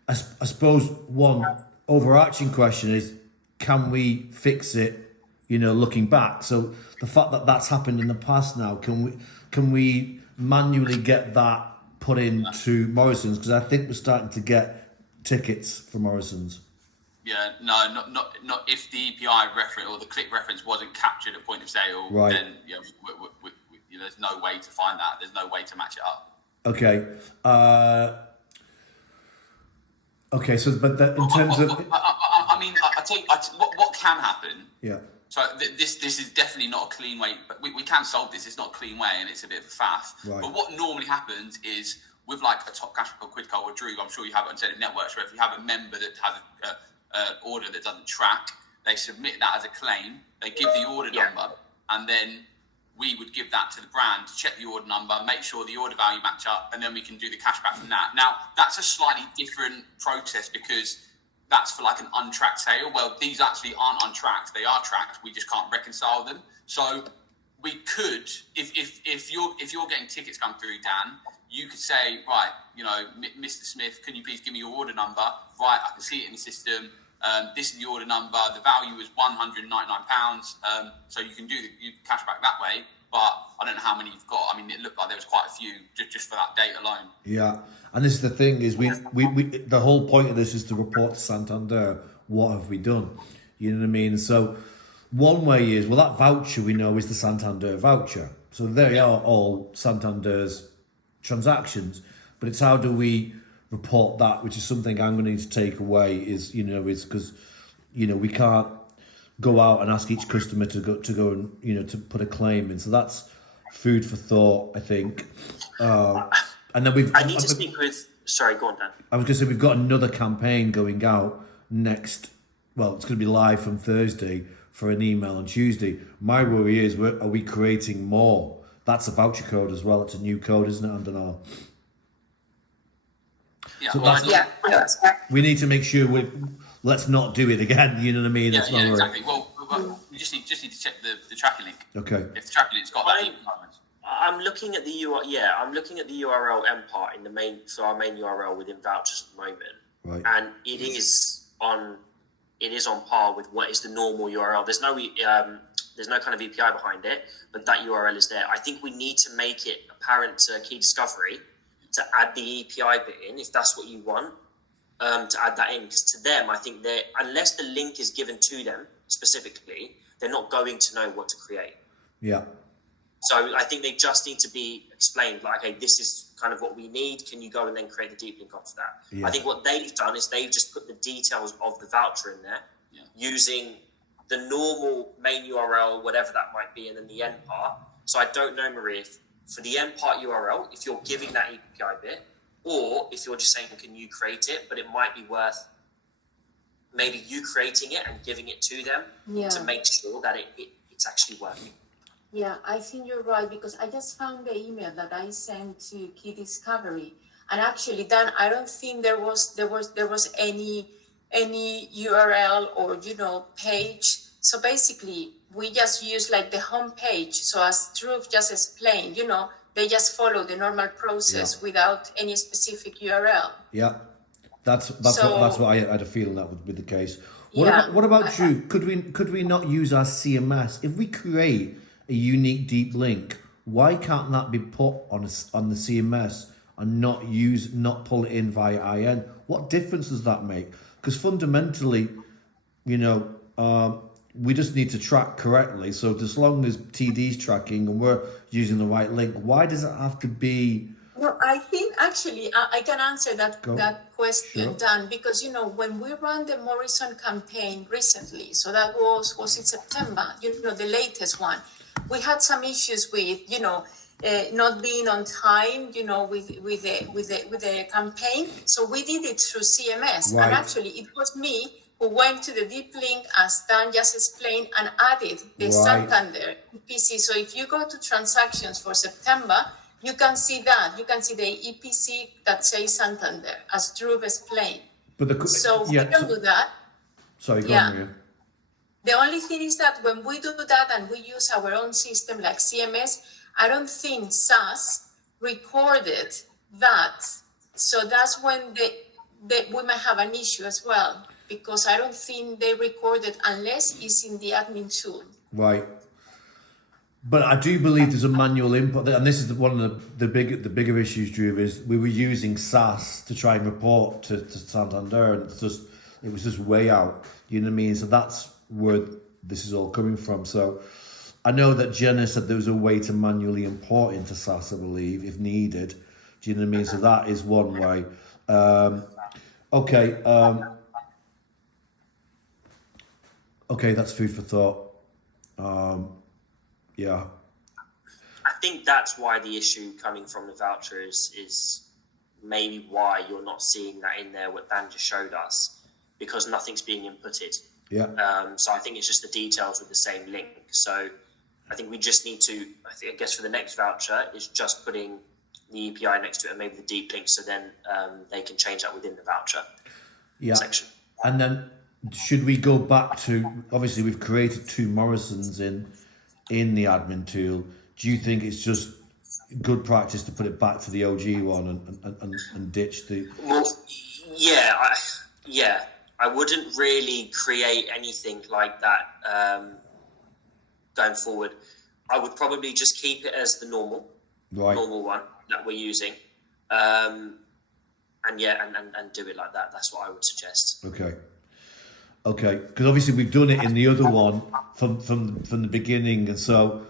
I suppose one overarching question is, can we fix it, looking back? So the fact that that's happened in the past now, can we manually get that put into Morrison's? Because I think we're starting to get tickets for Morrison's. Yeah, no, not if the API reference or the click reference wasn't captured at point of sale. Right. Then there's no way to find that. There's no way to match it up. Okay. Okay. So, but in terms of I mean, I tell you, what can happen. yeah. So this is definitely not a clean way, but we can solve this. It's not a clean way, and it's a bit of a faff. Right. But what normally happens is with like a Top Cash or Quidco or Drew, I'm sure you have it on Incentive Networks, where if you have a member that has an order that doesn't track, they submit that as a claim. They give the order number, and then we would give that to the brand to check the order number, make sure the order value match up, and then we can do the cashback from that. Now, that's a slightly different process because that's for like an untracked sale. Well, these actually aren't untracked. They are tracked. We just can't reconcile them. So we could, if you're getting tickets come through, Dan, you could say, right, Mr. Smith, can you please give me your order number? Right, I can see it in the system. This is the order number. The value is £199. So you can do the cashback that way. But I don't know how many you've got. I mean, it looked like there was quite a few just for that date alone. Yeah, and this is the thing: is we the whole point of this is to report to Santander what have we done. You know what I mean? So one way is that voucher we know is the Santander voucher. So they are all Santander's transactions, but it's how do we report that, which is something I'm going to need to take away. Is because we can't go out and ask each customer to go and to put a claim in. So that's food for thought, I think. And then I need to speak with. Sorry, go on, Dan. I was going to say we've got another campaign going out next. Well, it's going to be live from Thursday for an email on Tuesday. My worry is, are we creating more? That's a voucher code as well. It's a new code, isn't it? I don't know. Yeah, So well, that's- We need to make sure let's not do it again. You know what I mean? yeah, It's not right. exactly. Well, you just need to check the tracking link. Okay. If the tracking link's got that requirement. I'm looking at the I'm looking at the URL end part in the main our main URL within vouchers at the moment, Right. and it is on par with what is the normal URL. There's no kind of API behind it, but that URL is there. I think we need to make it apparent to Key Discovery to add the API bit in if that's what you want. To add that in, because to them, I think unless the link is given to them specifically, they're not going to know what to create. Yeah. So I think they just need to be explained, like, okay, this is kind of what we need. Can you go and then create the deep link off that? Yeah. I think what they've done is they've just put the details of the voucher in there using the normal main URL, whatever that might be, and then the end part. So I don't know, Maria, if for the end part URL, if you're giving that API bit, or if you're just saying, can you create it? But it might be worth maybe you creating it and giving it to them to make sure that it's actually working. Yeah, I think you're right, because I just found the email that I sent to Key Discovery, and actually, Dan, I don't think there was any URL or page. So basically, we just use like the home page. So as Drew just explained, they just follow the normal process without any specific URL. Yeah. That's what I had a feeling that would be the case. Yeah. What about Drew? Could we not use our CMS if we create a unique deep link? Why can't that be put on the CMS and not pull it in via IN? What difference does that make? Because fundamentally, we just need to track correctly. So as long as TD's tracking and we're using the right link, why does it have to be? No, I think actually I can answer that question, Sure. Dan, because when we ran the Morrison campaign recently, so that was in September, the latest one, we had some issues with not being on time, with the campaign. So we did it through CMS, Right. and actually it was me who went to the deep link, as Dan just explained, and added the Right. Santander EPC. So if you go to transactions for September, you can see that. You can see the EPC that says Santander, as Drew explained. But So we can do that. Sorry, go Yeah. on, Maria. The only thing is that when we do that and we use our own system like CMS, I don't think SAS recorded that. So that's when we might have an issue as well, because I don't think they recorded unless it's in the admin tool. Right. But I do believe there's a manual input, and this is one of the bigger issues, Drew, is we were using SAS to try and report to Santander, and it was just way out. You know what I mean? So that's where this is all coming from. So I know that Jenna said there was a way to manually import into SAS, I believe, if needed. Do you know what I mean? So that is one way. Okay. Okay, that's food for thought. Yeah. I think that's why the issue coming from the voucher is maybe why you're not seeing that in there, what Dan just showed us, because nothing's being inputted. Yeah. So I think it's just the details with the same link. So I think we just need to, I guess for the next voucher, is just putting the EPI next to it and maybe the deep link, so then they can change that within the voucher section. And then should we go back to, obviously we've created 2 Morrisons in the admin tool. Do you think it's just good practice to put it back to the OG one and ditch the... Well, I wouldn't really create anything like that going forward. I would probably just keep it as the normal one that we're using, and do it like that. That's what I would suggest. Okay, because obviously we've done it in the other one from the beginning, and so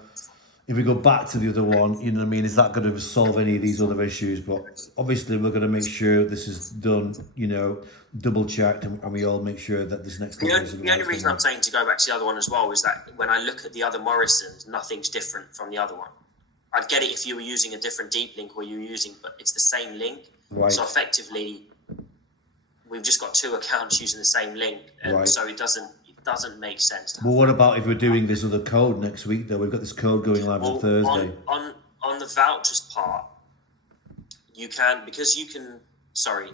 if we go back to the other one, you know what I mean, is that going to solve any of these other issues? But obviously we're going to make sure this is done, you know, double checked, and we all make sure that this next The only reason I'm saying to go back to the other one as well is that when I look at the other Morrisons, nothing's different from the other one. I'd get it if you were using a different deep link or you were using, but it's the same link. Right. So effectively, we've just got 2 accounts using the same link, and so it doesn't make sense. Well, what about if we're doing this other code next week, though? We've got this code going live on Thursday. On the vouchers part, you can, because you can. Sorry,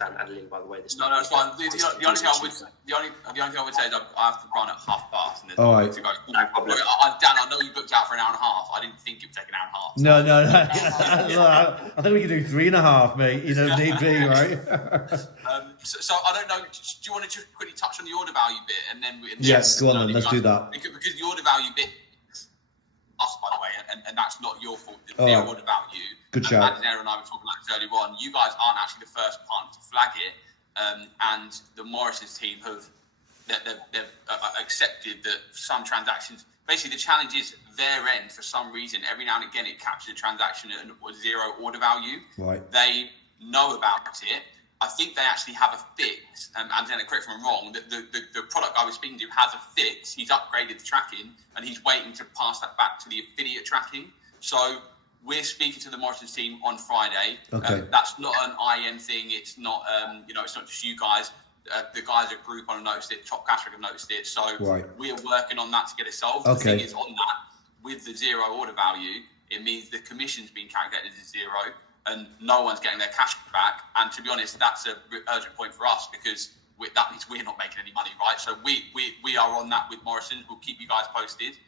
Dan Adeline, by the way. This No, it's fine. The only thing I would say is I have to run at 1:30, and there's All no right. way to go. No problem. Dan, I know you booked out for an hour and a half. I didn't think it would take an hour and a half. No. I think we can do 3.5, mate. You know, if need be, right? So I don't know. Do you want to just quickly touch on the order value bit, and then Yes, go on then. Let's do that. Because the order value bit, us by the way, and that's not your fault. The order value. Good shout. Adinair and I were talking about this earlier on. You guys aren't actually the first partner to flag it, and the Morrisons team have they've accepted that some transactions. Basically, the challenge is their end. For some reason, every now and again, it captures a transaction at a 0 order value. Right. They know about it. I think they actually have a fix. And then, correct me if I'm wrong, the product guy we're speaking to has a fix. He's upgraded the tracking, and he's waiting to pass that back to the affiliate tracking. So we're speaking to the Morrisons team on Friday. Okay. That's not an IN thing. It's not, it's not just you guys. The guys at Group have noticed it. Top Cashback have noticed it. So we're working on that to get it solved. Okay. The thing is, on that, with the 0 order value, it means the commission's being calculated as 0, and no one's getting their cash back. And to be honest, that's an urgent point for us, because that means we're not making any money, right? So we are on that with Morrisons. We'll keep you guys posted.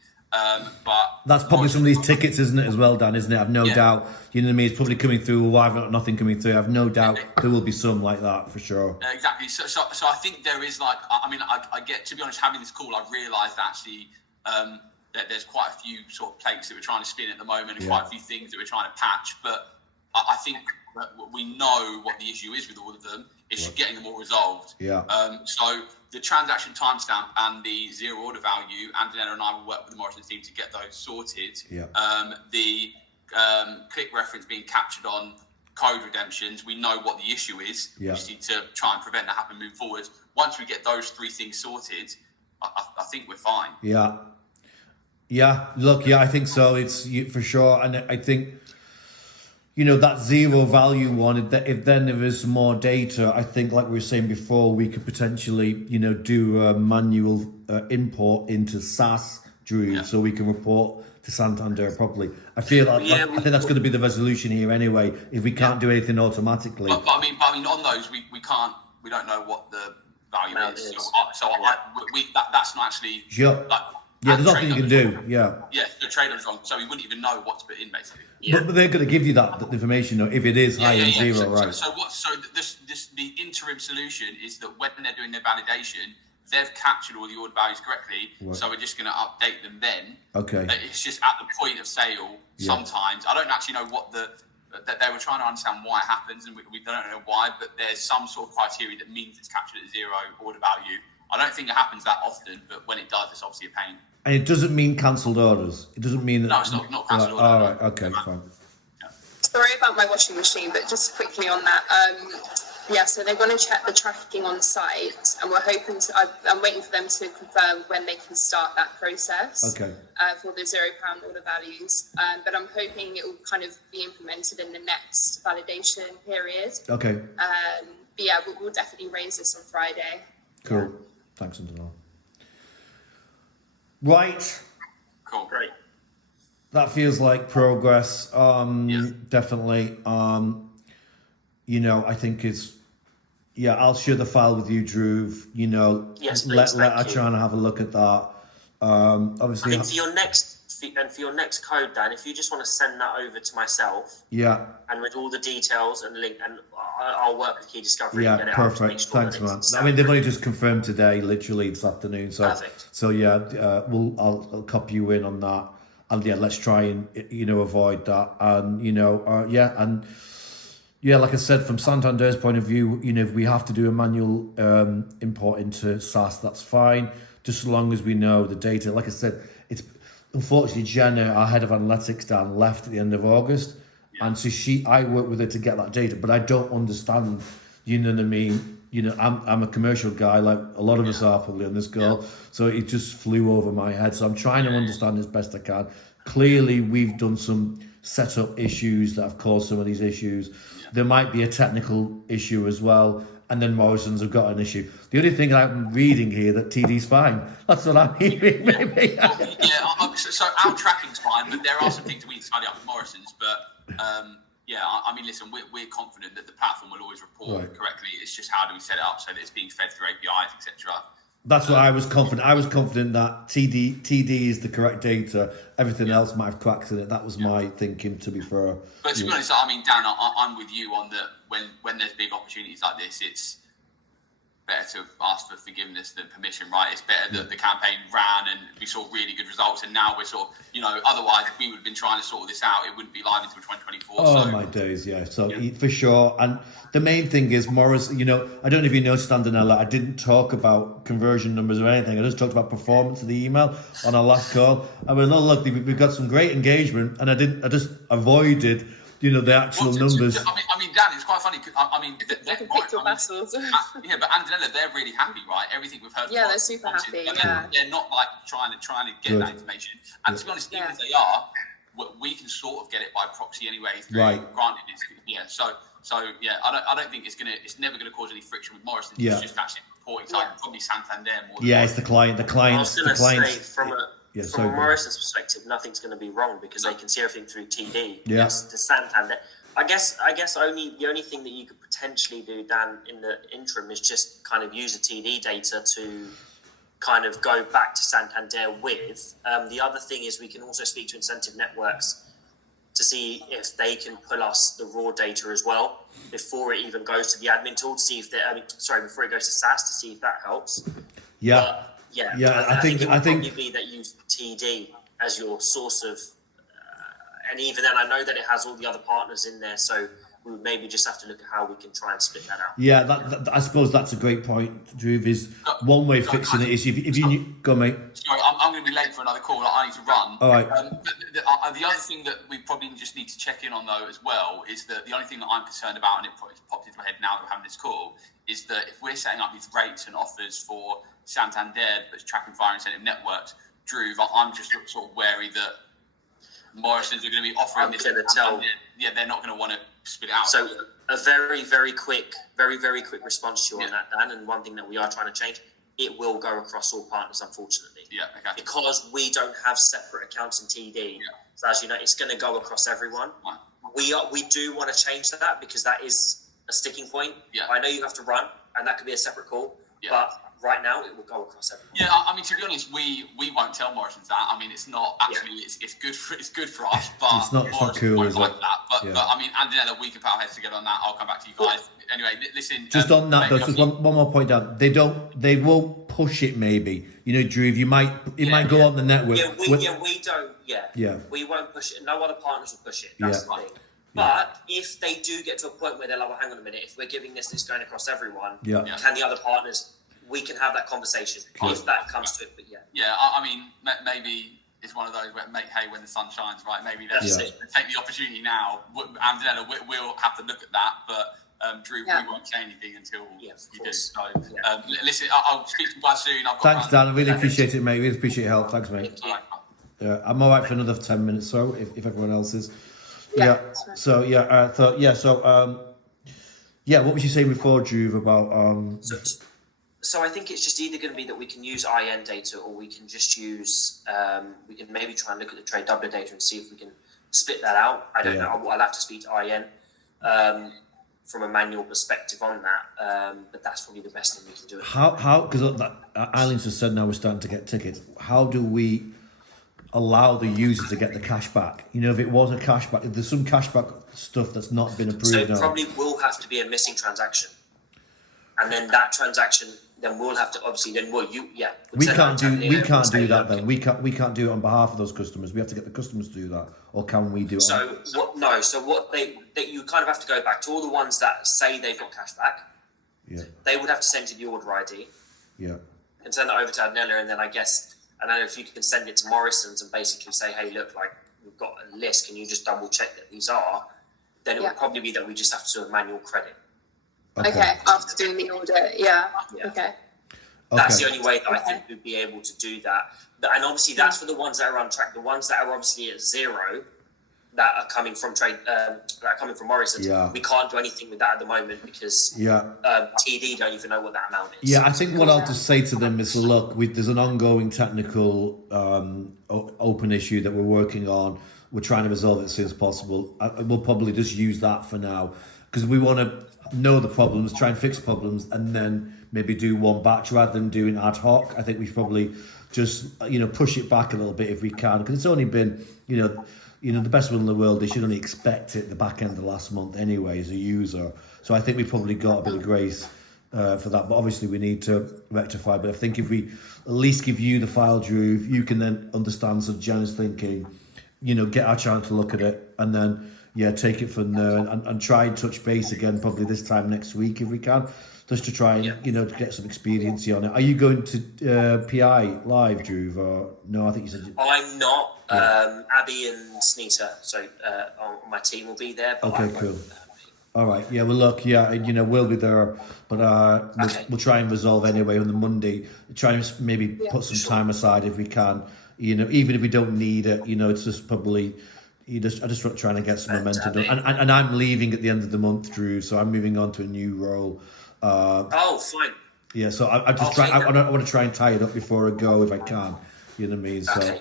But that's probably some of these tickets, isn't it, as well, Dan, isn't it? I've no doubt, you know what I mean, it's probably coming through. Well, I've got nothing coming through. I've no doubt there will be some like that for sure. Exactly. So I think there is, like, I get, to be honest, having this call, I've realised actually that there's quite a few sort of plates that we're trying to spin at the moment, and quite a few things that we're trying to patch. But I think we know what the issue is with all of them. It's just getting them all resolved. Yeah. So the transaction timestamp and the 0 order value, Antonella and I will work with the Morrisons team to get those sorted. Yeah. The click reference being captured on code redemptions, we know what the issue is. Yeah. We just need to try and prevent that happening moving forward. Once we get those 3 things sorted, I think we're fine. Yeah. Yeah. Look, I think so. It's for sure. And I think, you know, that 0 value one, if then there is more data, I think, like we were saying before, we could potentially, you know, do a manual import into SAS, Drew, so we can report to Santander properly. I feel like I think that's going to be the resolution here anyway, if we can't do anything automatically. But I mean, on those, we can't, we don't know what the value is. That's not actually like. Yeah, there's nothing you can do. Yeah. Yeah, the trader's wrong, so we wouldn't even know what to put in, basically. Yeah. But they're going to give you that information, though, if it is higher than 0, right? So the interim solution is that when they're doing their validation, they've captured all the order values correctly. Right. So we're just going to update them then. Okay. It's just at the point of sale. Sometimes I don't actually know what that they were trying to understand why it happens, and we don't know why. But there's some sort of criteria that means it's captured at 0 order value. I don't think it happens that often, but when it does, it's obviously a pain. And it doesn't mean cancelled orders. It doesn't mean that. No, it's not cancelled All order. right. Okay. Fine. Sorry about my washing machine, but just quickly on that. Yeah, so they're going to check the tracking on site, and we're hoping to. I'm waiting for them to confirm when they can start that process. Okay. For the £0 order values, but I'm hoping it will kind of be implemented in the next validation period. Okay. But yeah, we'll definitely raise this on Friday. Cool. Thanks, Antonella. Right. Cool. Great. That feels like progress. Definitely. You know, I think it's. Yeah, I'll share the file with you, Drew. You know, Yes, let please, thank you. try and have a look at that. I Obviously, think for your next code, Dan, if you just want to send that over to myself yeah, and with all the details and link, and I'll work with Key Discovery and yeah, get it out to make perfect. sure Thanks, that man. it's I mean, they've only just confirmed today, literally this afternoon. So, Perfect. so yeah, I'll copy you in on that, and yeah, let's try and avoid that, and yeah, like I said, from Santander's point of view, if we have to do a manual import into SAS, that's fine, just as long as we know the data. Like I said, it's unfortunately Jenna, our head of analytics, Dan, left at the end of August, and so I worked with her to get that data, but I don't understand. You know what I mean? I'm a commercial guy, like a lot of us are probably on this girl, so it just flew over my head. So I'm trying to understand as best I can. Clearly, we've done some setup issues that have caused some of these issues. There might be a technical issue as well, and then Morrison's have got an issue. The only thing I'm reading here that TD's fine. That's what I'm hearing. Maybe. So our tracking's fine, but there are some things that we need to tidy up with Morrison's. But I mean, listen, we're confident that the platform will always report correctly. It's just how do we set it up so that it's being fed through APIs, etc. That's what I was confident. I was confident that TD is the correct data. Everything else might have cracks in it. That was my thinking, to be fair. But to be honest, I mean, Dan, I'm with you on that. When there's big opportunities like this, it's better to ask for forgiveness than permission, right? It's better that the campaign ran and we saw really good results, and now we're sort of, otherwise if we would have been trying to sort this out, it wouldn't be live until 2024. Oh, my days, yeah. So for sure. And the main thing is Morris, I don't know if you noticed, Antonella, I didn't talk about conversion numbers or anything. I just talked about performance of the email on our last call. I mean, look, we've got some great engagement, and I just avoided, the actual numbers. I mean, Dan, it's quite funny. I mean, You can pick your battles. yeah, but Antonella, they're really happy, right? Everything we've heard. Yeah, they're super happy. They're not like trying to get that information. And to be honest, even if they are, we can sort of get it by proxy anyway. Granted, So I don't think it's never gonna cause any friction with Morrison. Yeah. It's just actually reporting side, probably Santander more. It's the client. The clients. I was going to say, from good. Morrison's perspective, nothing's going to be wrong because they can see everything through TD. Yeah. Yes, to Santander. I guess the only thing that you could potentially do, Dan, in the interim is just kind of use the TD data to kind of go back to Santander with. The other thing is we can also speak to incentive networks to see if they can pull us the raw data as well before it even goes to the admin tool to see if before it goes to SAS to see if that helps. Yeah. But, I think it would probably be that use TD as your source of, and even then I know that it has all the other partners in there, so we would maybe just have to look at how we can try and split that out. Yeah, that I suppose that's a great point, Drew. Is one way of fixing it is if you go, mate. Sorry, I'm going to be late for another call. I need to run. All right. The other thing that we probably just need to check in on, though, as well, is that the only thing that I'm concerned about, and it probably popped into my head now that we're having this call, is that if we're setting up these rates and offers for Santander that's tracking via incentive networks, Drew, I'm just sort of wary that Morrison's are going to be offering this. They're not going to want to spit it out. So a very, very quick response to you on that, Dan, and one thing that we are trying to change, it will go across all partners, unfortunately. Yeah, okay. Because we don't have separate accounts in TD, so as you know, it's going to go across everyone. Right. We do want to change that because that is a sticking point. Yeah. I know you have to run, and that could be a separate call, but right now it will go across everyone. Yeah, I mean, to be honest, we won't tell Morrison's that. I mean, it's not actually it's good for us, but it's not cool, is it? Like that. But I mean, Antonella, we can put our heads together on that. I'll come back to you guys. Anyway, listen. Just on that though, just one more point down. They won't push it. Maybe Drew, it might go on the network. We don't. Yeah. We won't push it. No other partners will push it. That's the thing. But if they do get to a point where they're like, well, hang on a minute, if we're giving this going across everyone, can the other partners we can have that conversation if that comes to it. But Yeah, I mean, maybe it's one of those where make hay when the sun shines, right? Maybe let's take the opportunity now. Antonella, we'll have to look at that, but Drew, we won't say anything until you do. So, listen, I'll speak to you guys soon. Thanks, Dan. I really appreciate it, mate. Really appreciate your help. Thanks, mate. I'm all right for another 10 minutes, so if everyone else is. So what was you saying before, Drew, about So I think it's just either going to be that we can use IN data, or we can just use we can maybe try and look at the trade doubler data and see if we can split that out. I don't know. I'll have to speak to IN from a manual perspective on that, but that's probably the best thing we can do. How because Eileen's just said now we're starting to get tickets. How do we allow the user to get the cash back? You know, if it was a cashback, if there's some cashback stuff that's not been approved So it now. probably will have to be a missing transaction, and then that transaction, then we'll have to obviously We can't do that then. We can't do it on behalf of those customers. We have to get the customers to do that, or can we do it? So what you kind of have to go back to all the ones that say they've got cash back. Yeah. They would have to send you the order ID. Yeah. And send that over to Adnella, and then I don't know if you can send it to Morrison's and basically say, hey, look, like we've got a list. Can you just double check that these are? Then it would probably be that we just have to do a manual credit. Okay, after doing the order, okay. That's the only way that I think we'd be able to do that. And obviously, that's for the ones that are on track. The ones that are obviously at zero, that are coming from Morrison's. We can't do anything with that at the moment because TD don't even know what that amount is. Yeah, I think what I'll just say to them is, look, there's an ongoing technical open issue that we're working on. We're trying to resolve it as soon as possible. We'll probably just use that for now because we want to know the problems, try and fix problems, and then maybe do one batch rather than doing ad hoc. I think we should probably just push it back a little bit if we can, because it's only been the best one in the world. They should only expect it the back end of last month anyway as a user. So I think we've probably got a bit of grace for that, but obviously we need to rectify. But I think if we at least give you the file, Drew, you can then understand. So Jenna's thinking, get our chance to look at it, and then take it from there and try and touch base again probably this time next week if we can, just to try and to get some experience on it. Are you going to PI live, Drew, or no? I think you said I'm not. Abby and Sneeta, so on my team will be there. But okay, cool. All right, well, look, we'll be there, but we'll try and resolve anyway on the Monday. Try and maybe put some time aside if we can. Even if we don't need it, it's just probably. I just want trying to get some momentum done. And I'm leaving at the end of the month, Drew, so I'm moving on to a new role. Fine. Yeah, so I just try. I want to try and tie it up before I go if I can. You know what I mean? So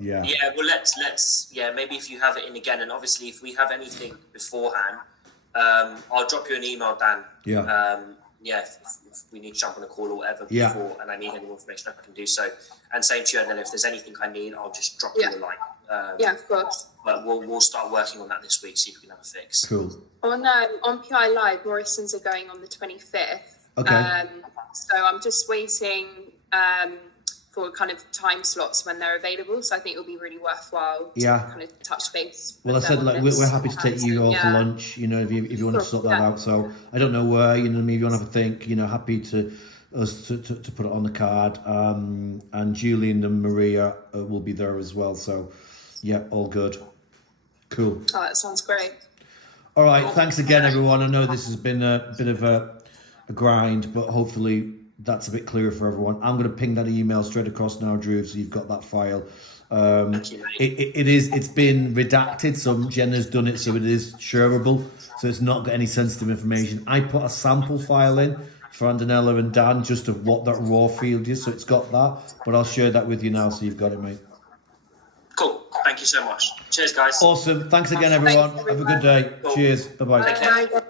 Yeah, well, let's maybe if you have it in again, and obviously if we have anything beforehand, I'll drop you an email, Dan. If we need to jump on a call or whatever before, and I need any more information, I can do so. And same to you, and then if there's anything I need, I'll just drop you a line. Of course. But we'll start working on that this week, see if we can have a fix. Cool. On PI Live, Morrison's are going on the 25th. Okay. So I'm just waiting for kind of time slots when they're available. So I think it'll be really worthwhile to kind of touch base. Well, I said we're happy to take you all for lunch. If you want to sort that out. So I don't know where. Maybe you want to have a think. Happy to us to put it on the card. And Julian and Maria will be there as well. So all good. Cool. Oh, that sounds great. All right. Thanks again, everyone. I know this has been a bit of a grind, but hopefully that's a bit clearer for everyone. I'm going to ping that email straight across now, Drew, so you've got that file. It's been redacted, so Jenna's done it, so it is shareable, so it's not got any sensitive information. I put a sample file in for Antonella and Dan just of what that raw field is, so it's got that, but I'll share that with you now, so you've got it, mate. Cool. Thank you so much. Cheers, guys. Awesome. Thanks again, everyone. Have a good day. Cheers. Bye-bye. Bye.